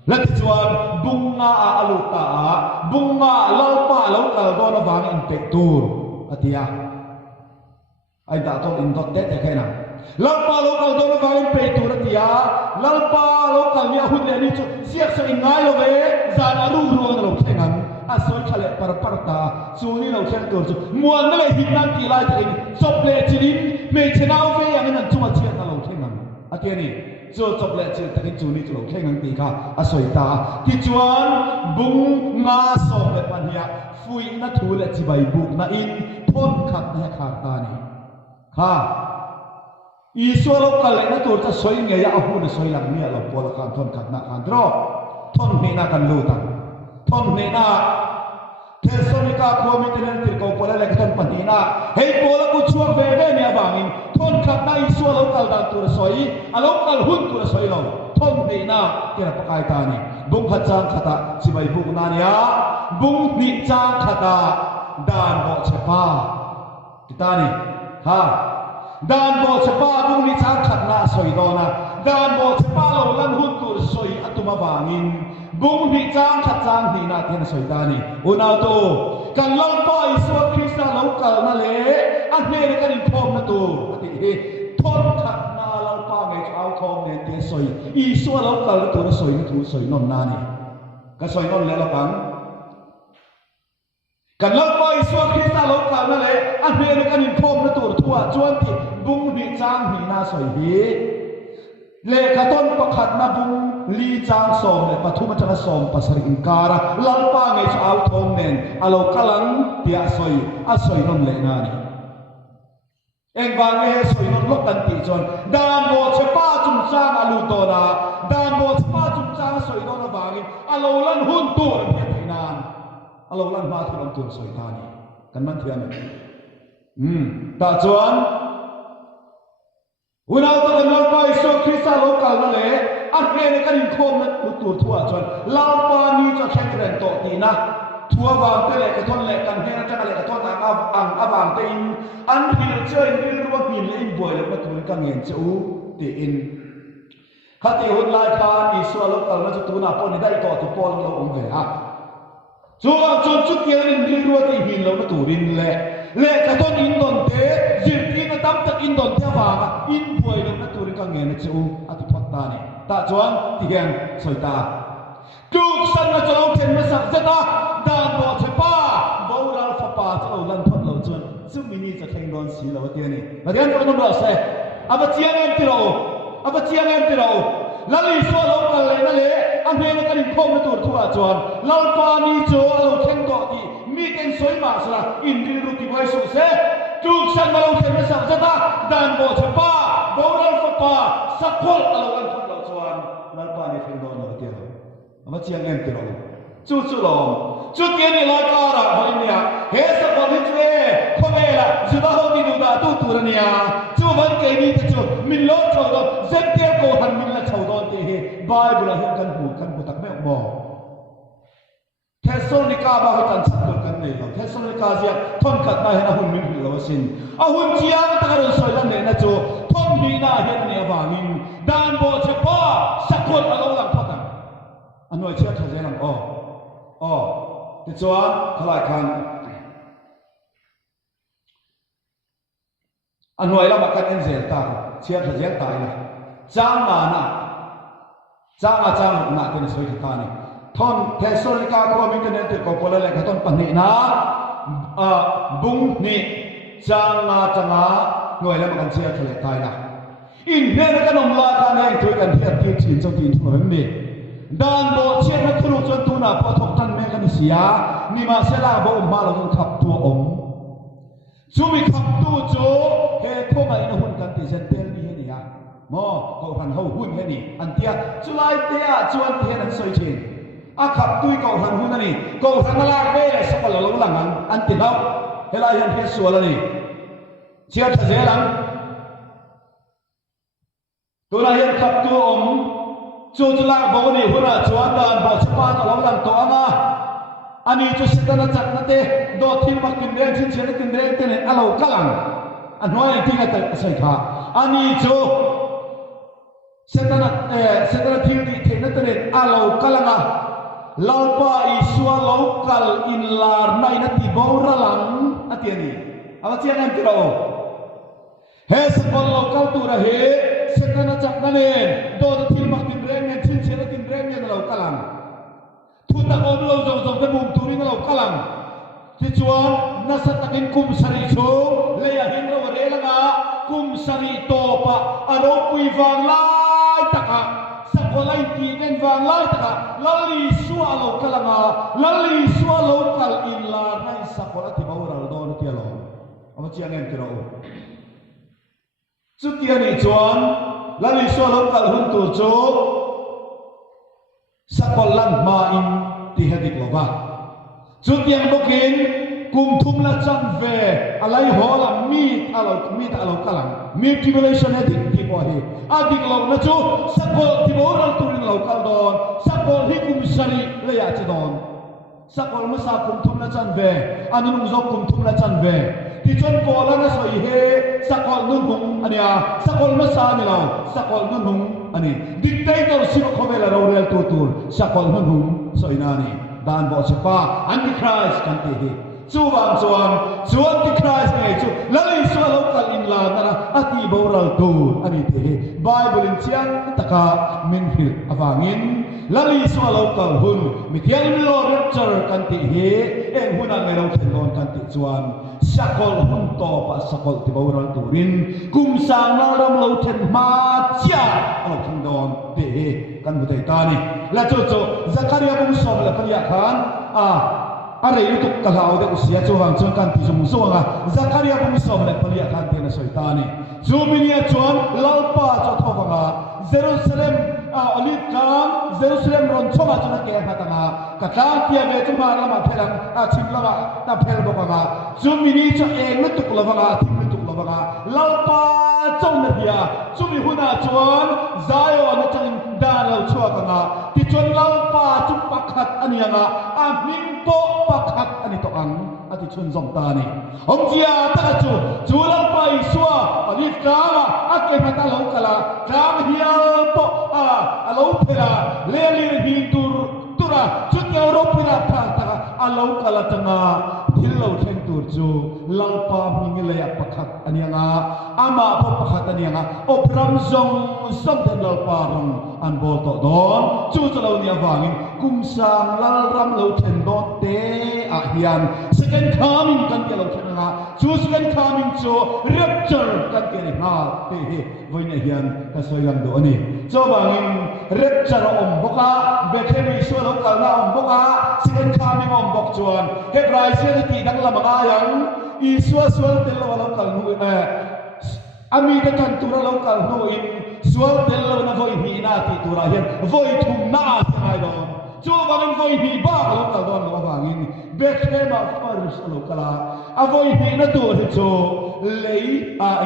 let chuan bunga a aluta a bunga lalpa lo kal do na wang in pektur atia ai da to in dot te khena lalpa lo kal do na wang in pektur atia lalpa lo kal ya hun le ni chu siak sa ingai lo ve zan aru ru na lo thengan asoi khale par parta chu ni lo theng tur chu muan na le hin nan ti lai te sop le chirin me chenau ve yang nan chu ma chian na lo thengan atia ni zo chop le chil takin chu ni chu lo khengang ti kha asoi ta ti chuan bung nga som le pan hia fui na thu le chi bai buk na in thon khat na kha ta ni kha i so lo kal le na tur ta soi nge ya ahu na soi lang ni lo pol khan thon khat na khan dro thon ni na kan lu ta thon ni na Thesonika khomi tenen tir ko pola le thon pan ni na hei pola ku chuak ve ve ni awangin thon khat na i so lo kal dan tur soi alo kal hun tur soi lo thon ni na tira pakai ta ni bung khat chang khata chibai buk na nia bung ni chang khata dan bo chepa kita ni ha dan bo chepa bung ni chang khat na soi do na dan bo chepa lo lan hun tur soi atuma wangin bung ni chang khat chang ni na tin soi ta ni unau tu kan long pa isu krista lo kal na le an ne ne kan khom na tu ati he thon khat na lo pa ngai chau khom ne ti soi isu lo kal tu na soi ni tu soi non na ni ka soi non le lo pang kan long pa isu krista lo kal na le an ne ne kan khom na tu thua chuan ti bung ni chang ni na soi hi le ka ton pakhat na bung li chang som le pathuma changa som pasari inkara lalpa ngai chau thom nen alo kalang tia soi a soi non le na ni eng wang nge soi non lok kan ti chon dan bo chepa chum chang alu to na dan bo chepa chum chang soi non wangin alo lan hun tur phe thainan alo lan ma thon tur soi ta ni kan man thiam ta chuan unau to kan lalpa iso krista lo kal na le an ne ne kan khom na tur thua chuan lalpa ni cho thengren to ti na thua wang te le ka thon le kan he na chang le ka thon ang awang te in an hil chơi in ru min le in boy le ma tur ka ngen chu ti in khati hun lai khan iso lo kal na chu tu na pon ni dai to ti pon lo om ve ha chu ang chon chu kian in ru ti hin lo ma turin le ka thon in don te zir ti na tam tak in don te wanga in boy lo ma turin ka ngen chu ati phat ta ni ta chuan ti hian soi ta tuk san na chalo chen ma sak zeta dan bo chepa bo ral fa pa chalo lan thot lo chuan chu mini cha theng don si lo ti ni ma dian ko no se aba chiang em ti ro lali so lo kal le na le an ne na kan khom na tur thua chuan lal pa ni cho lo theng to ti mi ten soi ma sa in dil ru ti vai su se tuk san ma lo chen ma sak zeta dan bo chepa bo ral fa pa sakhol alo lan thot lo chuan lal pa ni theng don lo ti ama chiang em ti ro chu lo chu ti ni la ka ra hoi nia he sa ko ni chue khome la zu da ho ti du da tu tu ra nia chu ban ke ni te chu min lo chho do zem te ko han min la chho don te he bible hi kan hu tak me mo Thessalonica ba ha kan chat kan nei lo Thessalonica zia thon khat na he na hun min lo sin a hun chiang ta ro soi la ne na chu thon mi na he ne awangin dan bo che pa หน่วยเชื่อเฉยๆลังติดจวนทลายคันอันหน่วยเรามากันเอ็นเซลตาเชื่อเฉยๆตายนะจ้างมานะจ้างหนักเป็นสวยตานี่ท่อนเทสโซลิกาก็มีกันเองติดกับคนละเล็กท่อนปันนี่นะบุ้งนี่จ้างมาหน่วยเรามากันเชื่อเฉยๆตายนะอินเดียกันอมลากันเองช่วยกันเทียบที่จีนจงจีนทั่วทั้งนี้ด้านโบเชียนนักธุรกิจตัวน่ะพอทบทันเมกันเสียนี่มาเสลาโบมาเราต้องขับตัวชูมีขับตัวโจเฮพวกไอ้นหุ่นกันติเซนเตลนี่เฮนี่ฮะมอเขาหันเขาหุ่นเฮนี่อันเดียจุไลเตียจวนเทียนันสวยจริงขับตัวเขาหันหุ่นนี่เขาหันลากเบ้เลยสักวันเราหลังอันติเราเฮลายันเฮสัวละนี่เชียร์เสียหลังตัวนั้นยังขับตัวจูจุลาบอกนี่หัวหน้าจวนดานบอกชป้าจะเราหลังตัวนะอันนี้จุสิตนาจักนั่นเองโดดทีมมักกินเรื่องชิ้นเชิงกินเรื่องเต้นอะไรเรากลังอันน้อยที่กันแต่ใช่ค่ะอันนี้จูเสตนาทีมที่เทนั่นเต้นเรากลังอ่ะเราไปสัวเรากลอินลาร์ในนัดที่บ่าวระลังอันที่นี่เอาเชียงนั่นที่เราเฮสบอลเราเข้าตัวเฮเสตนาจักนั่นเองโดดทีมมักกินเรื่องชิ้นเชิงกินเรื่องเรากลังทุนตะโกนเราจงแต่มุมทุนเรากลังที่ชวนนัสตักินคุมสริโชเลยอยากเห็นเราเรื่องละคุมสริโตปะอารมณ์ปุยฟังไล่ตะกะสักคนไล่ตีกันฟังไล่ตะกะลลีสัวเรากลังลลีสัวเรากลอินลาในสักคนที่บ่าวเราโดนที่เราเอามาเชียงเงินที่เราสุดที่นี่ชวนลลีสัวเรากลหุ่นตัวโจสักคนลันมาอินที่เหตุกลบจุดยังบอกินกุมทุมละจันเวอะไรหัวละมีดอะไรกลังมีทริบูเลชันเหตุที่บ่อเหอาดิกลบนะจูสักคนที่บ่เราตุรินเรากลดอนสักคนที่กุมสรีเลยอยากจะดอนสักคนมาสักกุมทุมละจันเวอันนู้นจบกุมทุมละจันเวที่จนโกลนะสวยเฮสักคนนุ่งอันนี้สักคนมาสักนี่เราสักคนนุ่งอันนี้ดิกเตอร์สิบคนเวลาเราเรียนตัวสักคนนุ่งสวยนานี่ด้านบอกสิฟ้าอันที่คริสต์กันที่จูบางจวนที่คริสต์เนี่ยจูแล้วอีสวเราคัลอินลานะนะอธิบเราตัวอันนี้ที่ไบเบิลเชียงตะกามินฟิลอฟางินแล้วอีสวเราคัลหุ่นมิเทียนมิโลเรปเจอร์กันที่เอ็งหุ่นอะไรเราเขียนลงกันที่จวนสักคนหุ่นโตปัสสักคนที่บ่เราตัวรินกุมสังเราเขียนมาจ้าเราเขียนโดนที่กันบุตรตานี่และจู่ๆซักริยาบุษสมและพยาขันอะไรอยู่ตุกกะลาวเด็กเสียจวนจนกันที่จมูกสว่างซักริยาบุษสมและพยาขันที่นั่นสวยตานี่จูบินีจวนลาป้าจุดทว่างเยรูซาเล็มอลิฟกังเยรูซาเล็มรอนชงจุดนักเก็บมาตั้งกะกางที่เวจุมาละมาเพลังชิมละมาตาเพลบอกว่าจูบินีจะเองไม่ตุกละว่างที่ไม่ตุกละว่างลาป้าจงเนี่ยจูบิหุนาจวนใจวันนั้นจังดาเราชัวกันที่จวนลาป้าจุปักขัดอันนี้มิงโปปักขัดอันนี้ตัวอันที่ชวนส่งตานี่เจียตาจูลาป้าอิสวาอลิฟกังเก็บมาตาเรากะละกางเฮียปะเราเพลาเลี้ยงหินตุระจุดเดียวเราเพลาตาเรากะละจังที่เราเช่นตัวจูลาป้ามิงเลยปักขัดอันนี้อามาพปักขัดอันนี้อบรมทรงสัมเด็จลาป้ารงอันโบตโดนจูจะเราเนี่ยฟังกุมสังลาลำเราเช่นโดนเตะเฮียนสกันคามิงกันเกี่ยวกับจูสกันคามิงจูเรียบเจอกันเกี่ยวกับเตะวันนี้เฮียนก็สวยงามดูอันนี้จูบางเรียบเจอบุกเบคเฮมิสวลกันนะบุกสกันคามิงบุกจวนเฮบไรเซียที่ดังละมาอย่างอีสวลเตลวกันหูอามีเด็กันตัวเรากันหูอินสวลเตลวนะโวยมีนาที่ตัวเราเห็นโวยทุ่มนาที่ไหนโดนจูบางโวยมีบ้าเรากันโดนเราฟังอินเบคเฮมาฟาริสเรากันละอาโวยมีนั่นตัวที่จูเลย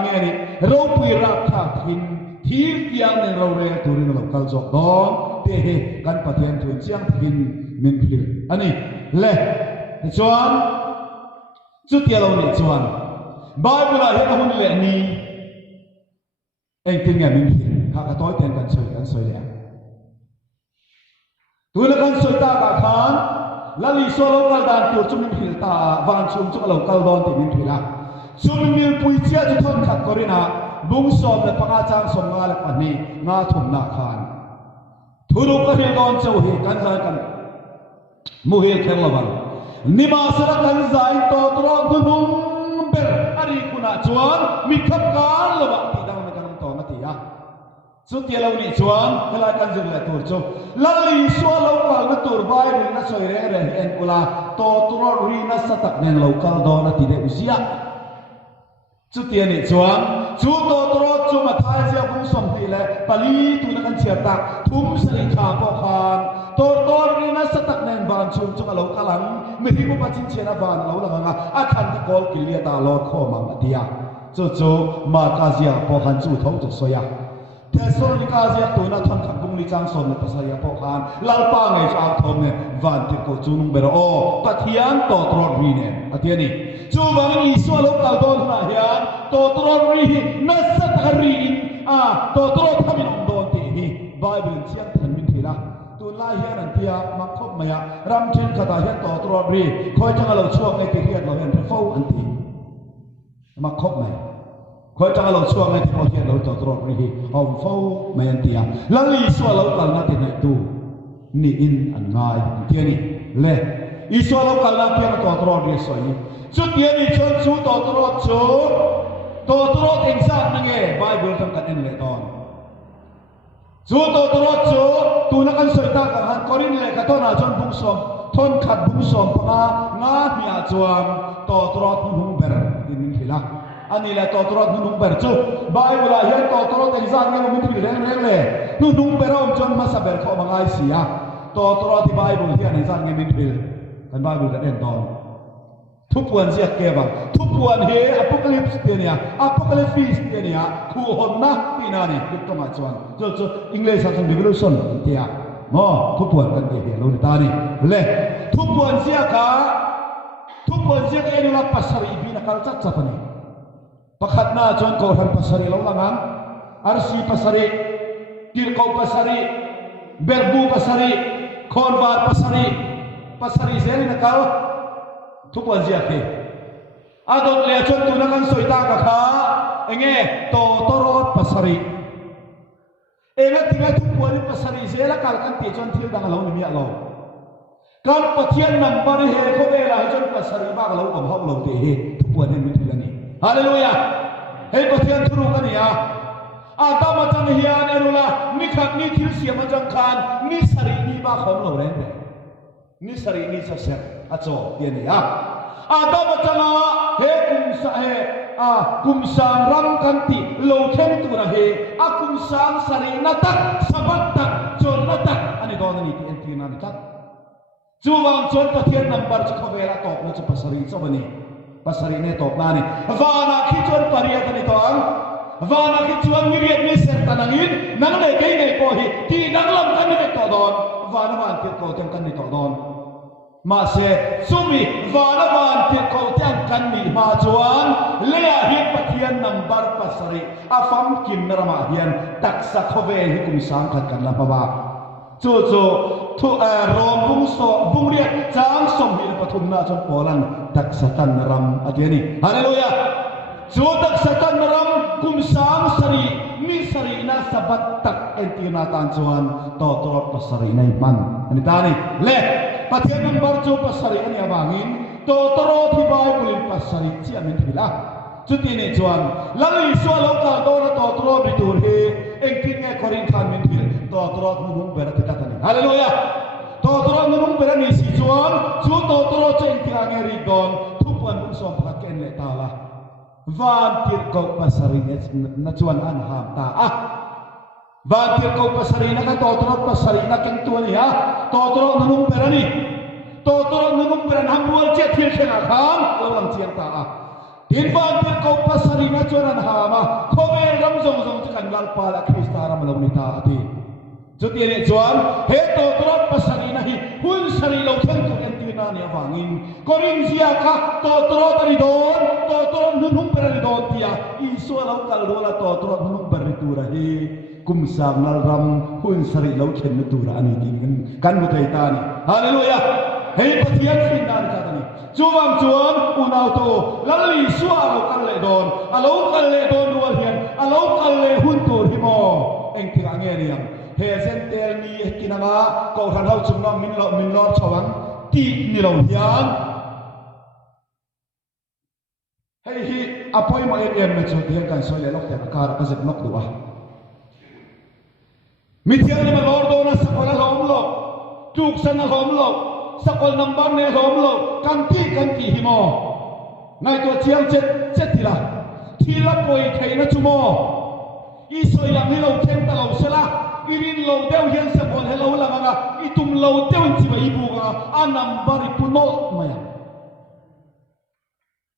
เงี้ยนี่เราไปรับทักทินที่เดียวในเราเรียนตัวนี้เรากันจบโดนเตะกันปะเทียนถึงเชียงทินมินฟิลอันนี้เลยจวนจุดเดียวเราเนี่ยจวนบายเวลาเห็นคนเล่นนี้เองถึงไงมินฟิลข้าก็ต้อยเตียนกันสวยเลย tunakan soita ka khan lali solo kal dan tur chum phil ta van chum chu lo kal don ti min phila chum mil pui chia chu thon khat korina bung som le panga chang som nga le pani nga thum na khan thuru ka hil don chau hi kan za kan mu he khel lawan nima sara kan zai to tro dunum ber ari kuna chuan mi khap kan lawa ti dang na kan to na ti ya chu ti lo ni chuan kala kan zu le tur chu lali so lo kal na tur bai ri na soi re re en kula to tro ri na satak nen lo kal do na ti de usia chu ti ni chuan chu to tro chu ma thai sia bung som ti le pali tu na kan chiap tak thum sari kha ko khan to ri na satak nen ban chum chu lo kalang mi hi mu pa chin chena ban lo la nga a khan ti kol kilia ta lo kho mang atia chu ma ka sia po khan chu thong chu so ya Thessalonica zia tu na thon khang bung li chang som na pasaya po khan lalpa ngai cha thom ne van ti ko chu nung bero o pathian to tro ri ne atia ni chu wang ni so lo kal don na hian to tro ri na sat hari a to tro thamin om don ti hi bible chiang than min thila tu la hian an tia ma khop maya ram thin khata hian to tro ri khoi chang lo chuak ngai ti hian lo hian fo an ti ma khop mai khoi chang lo chuak ngai ti mo hian lo to tro ri hi om fo mai an tia lali so lo kal na ti nai tu ni in an ngai ti ni le i so lo kal na tia to tro ri so ni chu ti ni chon chu to tro exam na nge bible kam kan en le ton chu to tro chu tu na kan soi ta ka han korin le ka to na chon bung som thon khat bung som pa nga mia chuam to tro hung ber din min khila ani la to tro hung ber chu bible la hian to tro exam nge min thi reng le nu hung ber om chon ma sa ber kho mangai sia to tro ti bible hian exam nge min thil kan bible kan en ton tupuan siya keba tupuan he apocalypse tiya apocalypse tiya ku honna tinani dito nga chuan so english sa revolution tiya mo tupuan kan tiya lo ni tani le tupuan siya ka enula pasari ibina kalchat sa pani pakhat na chuan ko han pasari lo langan arsi pasari tilko pasari berbu pasari konvar pasari sel na kau tupuan siya ke adot le chon tu na kan soita ka kha enge to torot pasari ega tinga tupuan pasari sela kal kan ti chon thil dang lo ni mi alo kan pathian number he ko be la chon pasari ba lo kom hau lo te he tupuan ni mi thilani hallelujah he pathian thuru kan ya ata ma chang hian erula ni khat ni thil sia ma chang khan ni sari ni ba khom lo ren ni sari ni sa ser acho tiani a ada batala he kumsang ram kanti lo khem tu ra he a kumsang sari natak sabat tak chon natak ani don ni ti enti na tak chuwang chon pathian number chu khobela tok no chu pasari chobani pasari ne tok na ni wana khi chon pariya tani tong wana khi chuan mi riat mi ser tanangin nang le ke nei ko hi ti dang lam kan ni to don wana wan ti ko tem kan ni to don ma se sumi wana wan ti ko tem kan ni ma chuan le a hi pathian number pasari afam kim rama hian taksa khove hi kum sang khat kan la ba chu thu rom bung so bung riat chang som hi pathum na chon polan taksa tan ram atiani hallelujah chu taksa tan ram kum sang sari mi sari na sabat tak entina tan chuan to trot pasari nai man ani tani le pathian number chu pasari ani awangin to toro thi bai bulin pasari chi amin thila chuti ne chuan lali so lo ka do na to toro bitur he engkin nge korin khan min thil to toro nung bera ti tatani hallelujah to toro nung bera ni si chuan chu to toro chen ti nge ri don thupan bung som phat ken le ta la van tir ko pasari na chuan an ham ta van tir ko pasari na ka to toro pasari na ken tu ni ha to toro nung bera ni to toro nung bera ham bual che thil thenga kham lo lang chiang ta tin van tir ko pasari na chuan an hama khome ram zong zong kan lal pa la krista ram lo ni ta ati chuti ne chuan he to toro pasari na hi hun sari lo thang tu en ti na ni awangin korin zia ka to toro tari don to toro nung bera ni don tia i so lo kal do la to toro nung bera tu ra hi kum sang nal ram hun sari lo khen nu tura ani ding kan mu thei ta ni hallelujah hei pathian fin nan ka ni chuwang chuan unau to lalli suwa lo kan le don alo kan le don rual hian alo kan le hun tur hi mo eng thing ange riam he zen tel ni kinanga ko than hau chung long min lo chawang ti ni lo hian hei hi apoi ma em me chu tiang kan so le lok te ka ka zet nok duwa mi thiang ni ma lor do na sakol hom lo tuk san hom lo sakol number ne hom lo kan ti hi mo ngai to chiang chet thila poi theina chu mo i soi yang ni lo theng ta lo sela irin lo deu hian sakol hello la nga itum lo deu chi ba ibu nga a number ipuno maya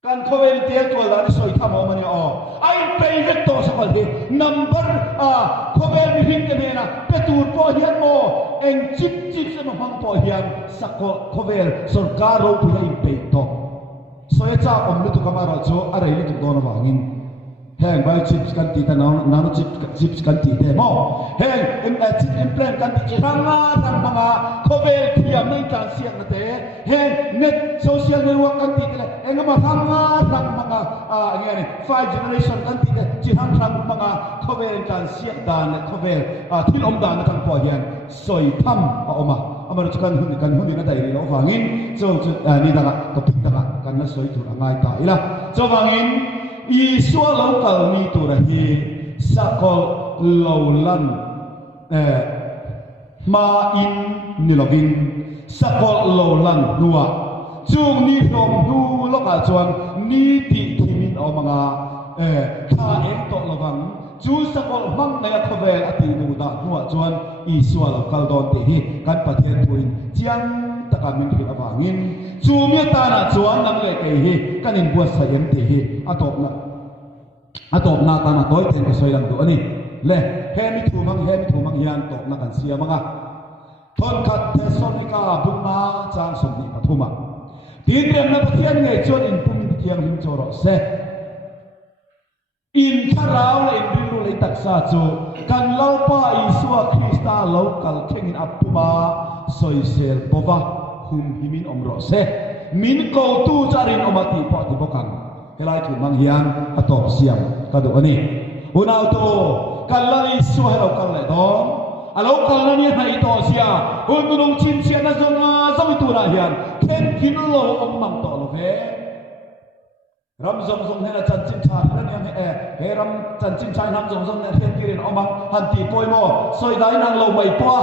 kan khovel tiel to la ni soi thamo mani o ai pei vek to sakol hi number khovel mi hin ke na petur po hian mo eng chip se ma hang po hian sakol khovel sarkar ro pu lai pei to soi cha om lu tu kamara cho arai lu tu don wangin heng bai chips kan ti ta nano chips kan ti te mo heng chip implant kan ti ranga manga khovel thiam nei kan siak na te heng net social network kan ti te eng ma ranga manga ngani 5 generation kan ti te chirang manga khovel kan siak dan khovel thilom dan kan po hian soi tham oma amar chukan hun na dai lo wangin so ni da ka pik da kan na soi tu angai ta ila so wangin i suwa lo kal mi tu rahi sakol laulan ma in nilovin sakol laulan nuwa chung ni rom nu lo ka chuan ni ti thimin o manga tha em to lawang chu sakol mang na khovel ati nu da nuwa chuan i suwa lo kal don te hi kan pathian thuin chiang taka min ri awangin chu mi ta na chuan nang le ke hi kanin buat sayem te hi atop na ta na toy ten ko soilang do ani le hemi thu mang hian top na kan sia manga thon khat Thessalonica buma chang som ni pathuma tin rem na pathian nge chon in pumin thiang him choro se in tharau le in bilu le taksa chu kan lalpa Isua Krista local kengin apuma soisel bova hum himin omro se min ko tu charin omati po ti bokang helai thu mang hian atop siam ka do ani unau to kalai Isua hello kal le don alo kal na ni hai to sia unung chin sia na zonga zomi tu na hian ken kin lo om mang to lo ve ram zong hena chan chin cha na ni he ram chan chin cha nam zong na hen kirin omang han ti poi mo soi dai nang lo mai po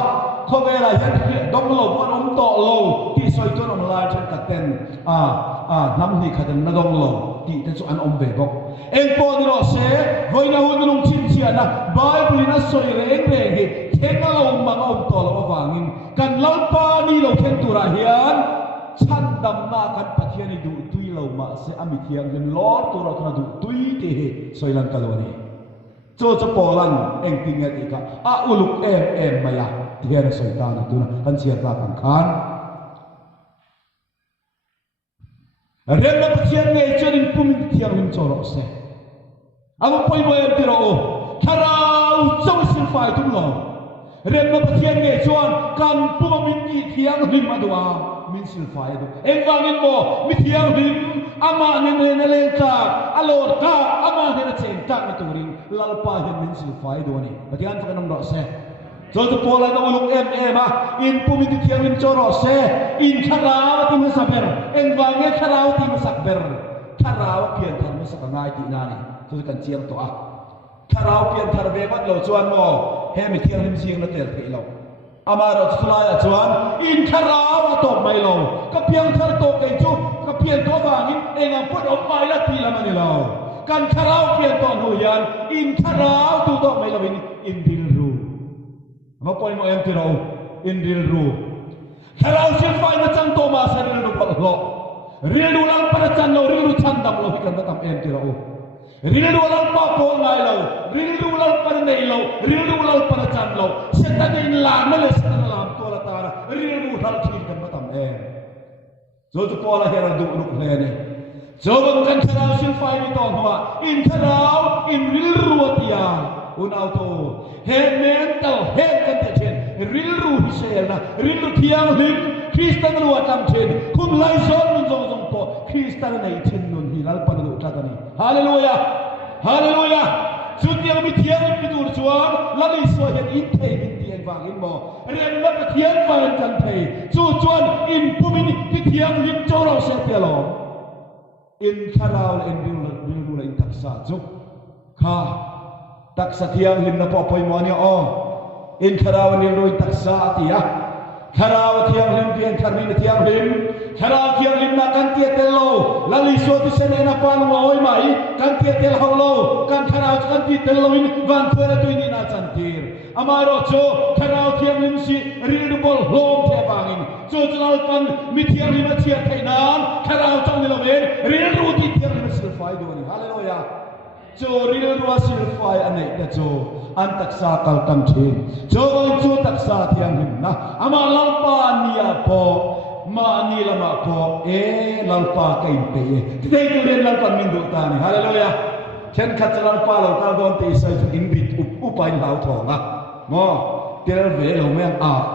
kho ve la hian dong lo pon om to lo ti soi to om lai chen ka ten nam ni khaden na dong lo ti te chu an om ve bok eng po ni ro se voi na hun nung chin sia na bible na soi reng hi theng lo ma om to lo wangin kan lalpa ni lo theng tu ra hian chan dam na kan pathian ni du tui lo ma se ami thiang len lo tu ra thna du tui te he soilan kaloni cho polan eng tinga ti ka uluk em maya tiara soitana tu na kan sia ta kan khan rem na pathian nge chorin pumin thiang lim choro se amo poi mo em tiro tharau chong sin fai tum lo rem na pathian nge chuan kan pumin ki thiang lim adwa min sil fai do em wangin mo mi thiang lim ama ne le ka alor ka ama ne chen ta na turing lalpa hin min sil fai do ni patian fa kanam ro se so to pola na ulung ma in pumin ki thiang lim choro se in kharau ti ma saber em wange kharau ti ma sakber kharau pian thar ma sakangai ti na ni so kan chiang to kharau pian thar ve mat lo chuan mo he mi thiang lim siang na tel thi lo amaro sulaya chuan in kharau to mai lo ka piang thar to kai chu ka pian to wangin enga put op mai la ti la mani lo kan kharau pian to no yan in kharau tu to mai lo in dil ru ma poi mo em ti ro in dil ru kharau sin fai na chang to ma sa ril ru pa lo ril ru lang pa chan lo ril ru chan dam lo kan tam em ti ro ril ru lang pa po ngai lo ril ru lang pa nei lo ril ru lang pa chan lo seta din la na le sa na lam to la ta ril ru hal thin kan tam em so to pola hera du ru le ne so ban kan kharau sin fai ni to hwa in kharau in ril ru tia un auto men tal hen kan te chen ril ru hi sel na ril ru thiang lim Kristen lu atam chen kum lai zon min zong zong po Kristen nei chen nun hi lal pan lu ta ni hallelujah hallelujah Sutiang mi thiang mi dur chuan lali so hen in thei in tiang wang in mo rem la ka thiang wang kan thei chu chuan in pumin ti thiang lim choro se te lo in kharau in bil in taksa chu kha taksa thiang lim na po poi mo ni o in kharau ni ro taksa ti ya kharau thiang lim tiang kharmin thiang lim kharau thiang lim na kan tie tel lo lali so ti se na pan mo oi mai kan tie tel ho lo kan kharau kan tie tel lo in van thora tu ni na chantir amaro cho kharau thiang lim si ril bol hlom the bangin cho chalal pan mi thiang lim a chia thainan kharau chang ni lo ven ril ru ti thiang lim sil fai do ni hallelujah cho ril ru sil fai anei ta cho an taksa kal kam thin cho chu taksa thiang lim na ama lampa nia po ma ni lama po lalpa kai pe tei tu ren lalpa min do ta ni hallelujah chen khat lalpa lo ka don ti sai in bit upai lau thonga mo tel ve lo me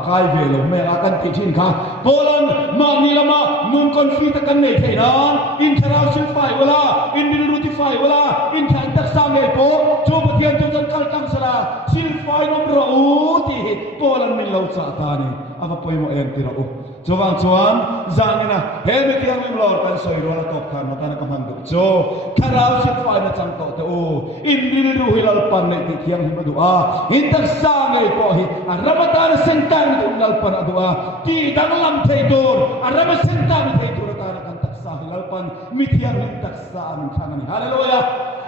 kai ve lo me kan ti thin kha bolan ma ni lama nun kon fi ta kan nei thei nan in tharau sil fai wala in bil ruti fai wala in than tak sa ngai po chu pathian chu chan kal kang sala sil fai nom ro u ti bolan min lo cha ta ni apa poi mo en ti ro chuan chuan zangina he me tiang lim lor kan soi ro na top khan ma tan ka man du cho kharau sil fai na chang to te o in bil ru hilal pan nei ti tiang hi ma du a in tak sa ngai po hi ramatan sentang du lal pan adu a ti dang lam thei dor ram sentang thei dor ta kan tak sa hilal pan mi tiang lim tak sa min khang ni hallelujah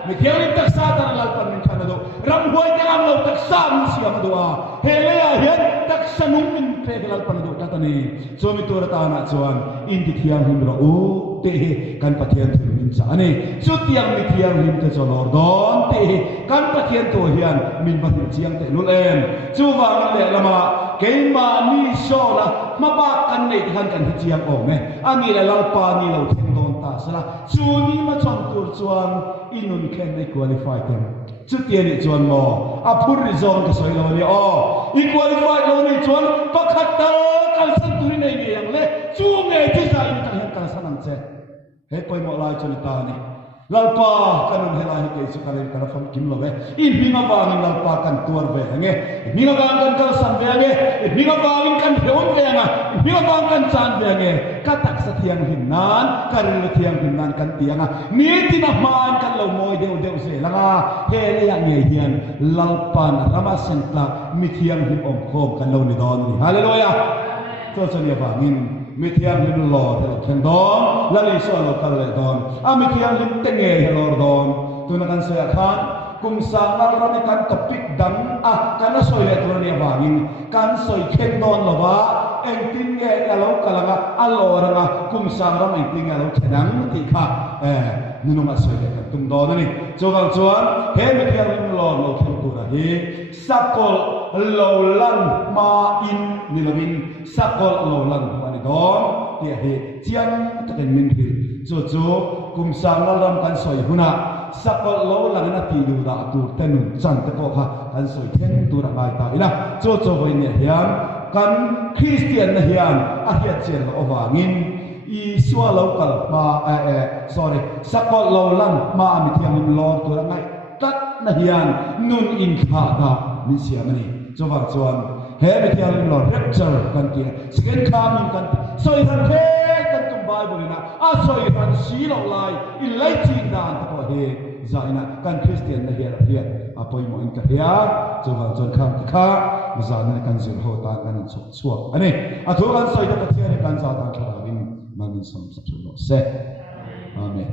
mi tiang lim tak sa ta lal pan min khang do ram hoi te ram lo tak sa min siam du a hele a hian tak sa nung min pe lal pan du ta ni so mi tur ta na chuan in ti tiang him ro u te kan pathian thil min cha ani chu tiang mi tiang him te cho lor don te kan pathian to hian min ba thil chiang te lul en chu wang le lama ke ma ni so la ma ba kan nei han kan hi chiang o me ani le lal pa ni lo theng don ta sala chu ni ma chon tur chuan inun khen nei qualify ten chu tian ni chuan mo a phur ri zon ka soi lo ni o I qualify lo ni chuan pakhat ta kal san turi nei ni yang le chu nge ti sa ni ta kal san ang che he poi mo lai chu ni ta ni lalpa kanun helai ke su kalen kala fam kim lo ve in minga wangin lalpa kan tuar ve nge minga wang kan kal san ve nge minga wangin kan heon ve nga minga wang kan san ve nge katak sa thiang hinnan karil thiang hinnan kan tianga mi tina man kan lo moi deu se langa he le ya nge hian lalpan rama sentla mi thiang him om khom kan lo ni don ni hallelujah to so ni wangin mi thiang lim lo the khen don la li so lo kal le don a mi thiang lim te nge he lo don tu na kan so ya khan kum sang al ram kan topik dam a kan so le tu ni wangin kan soi khen don lo wa eng tin nge ya lo kalanga a lo ranga kum sang ram eng tin nge lo khenang ti kha nunu ma so le kan tum don ni chuan chuan he mi thiang lim lo khen tu ra hi sakol lo lan ma in ni lovin sakol lo lan don dia he chiang to ken min hi chu kum sang la lam kan soi huna sakol lo lang na ti du da tu tenun chan te ko kha kan soi then tu ra mai ta ila chu hoi ne hian kan Christian na hian a hiat chen lo wangin I swa lo kal ma sorry sakol lo lang ma mi thiang min lo tu ra ngai tat na hian nun in kha da min siam ni chuan he me tiang lim lo rapture kan ti second coming kan soi han he kan tum bible na a soi han si lo lai in lai chin dan ta ko he zaina kan Christian na here here apoi mo in ka ya chuan kham ti kha zana kan zin ho ta kan chuak ani a thu kan soi ta pathian kan za ta thla rin manin sam sa lo se amen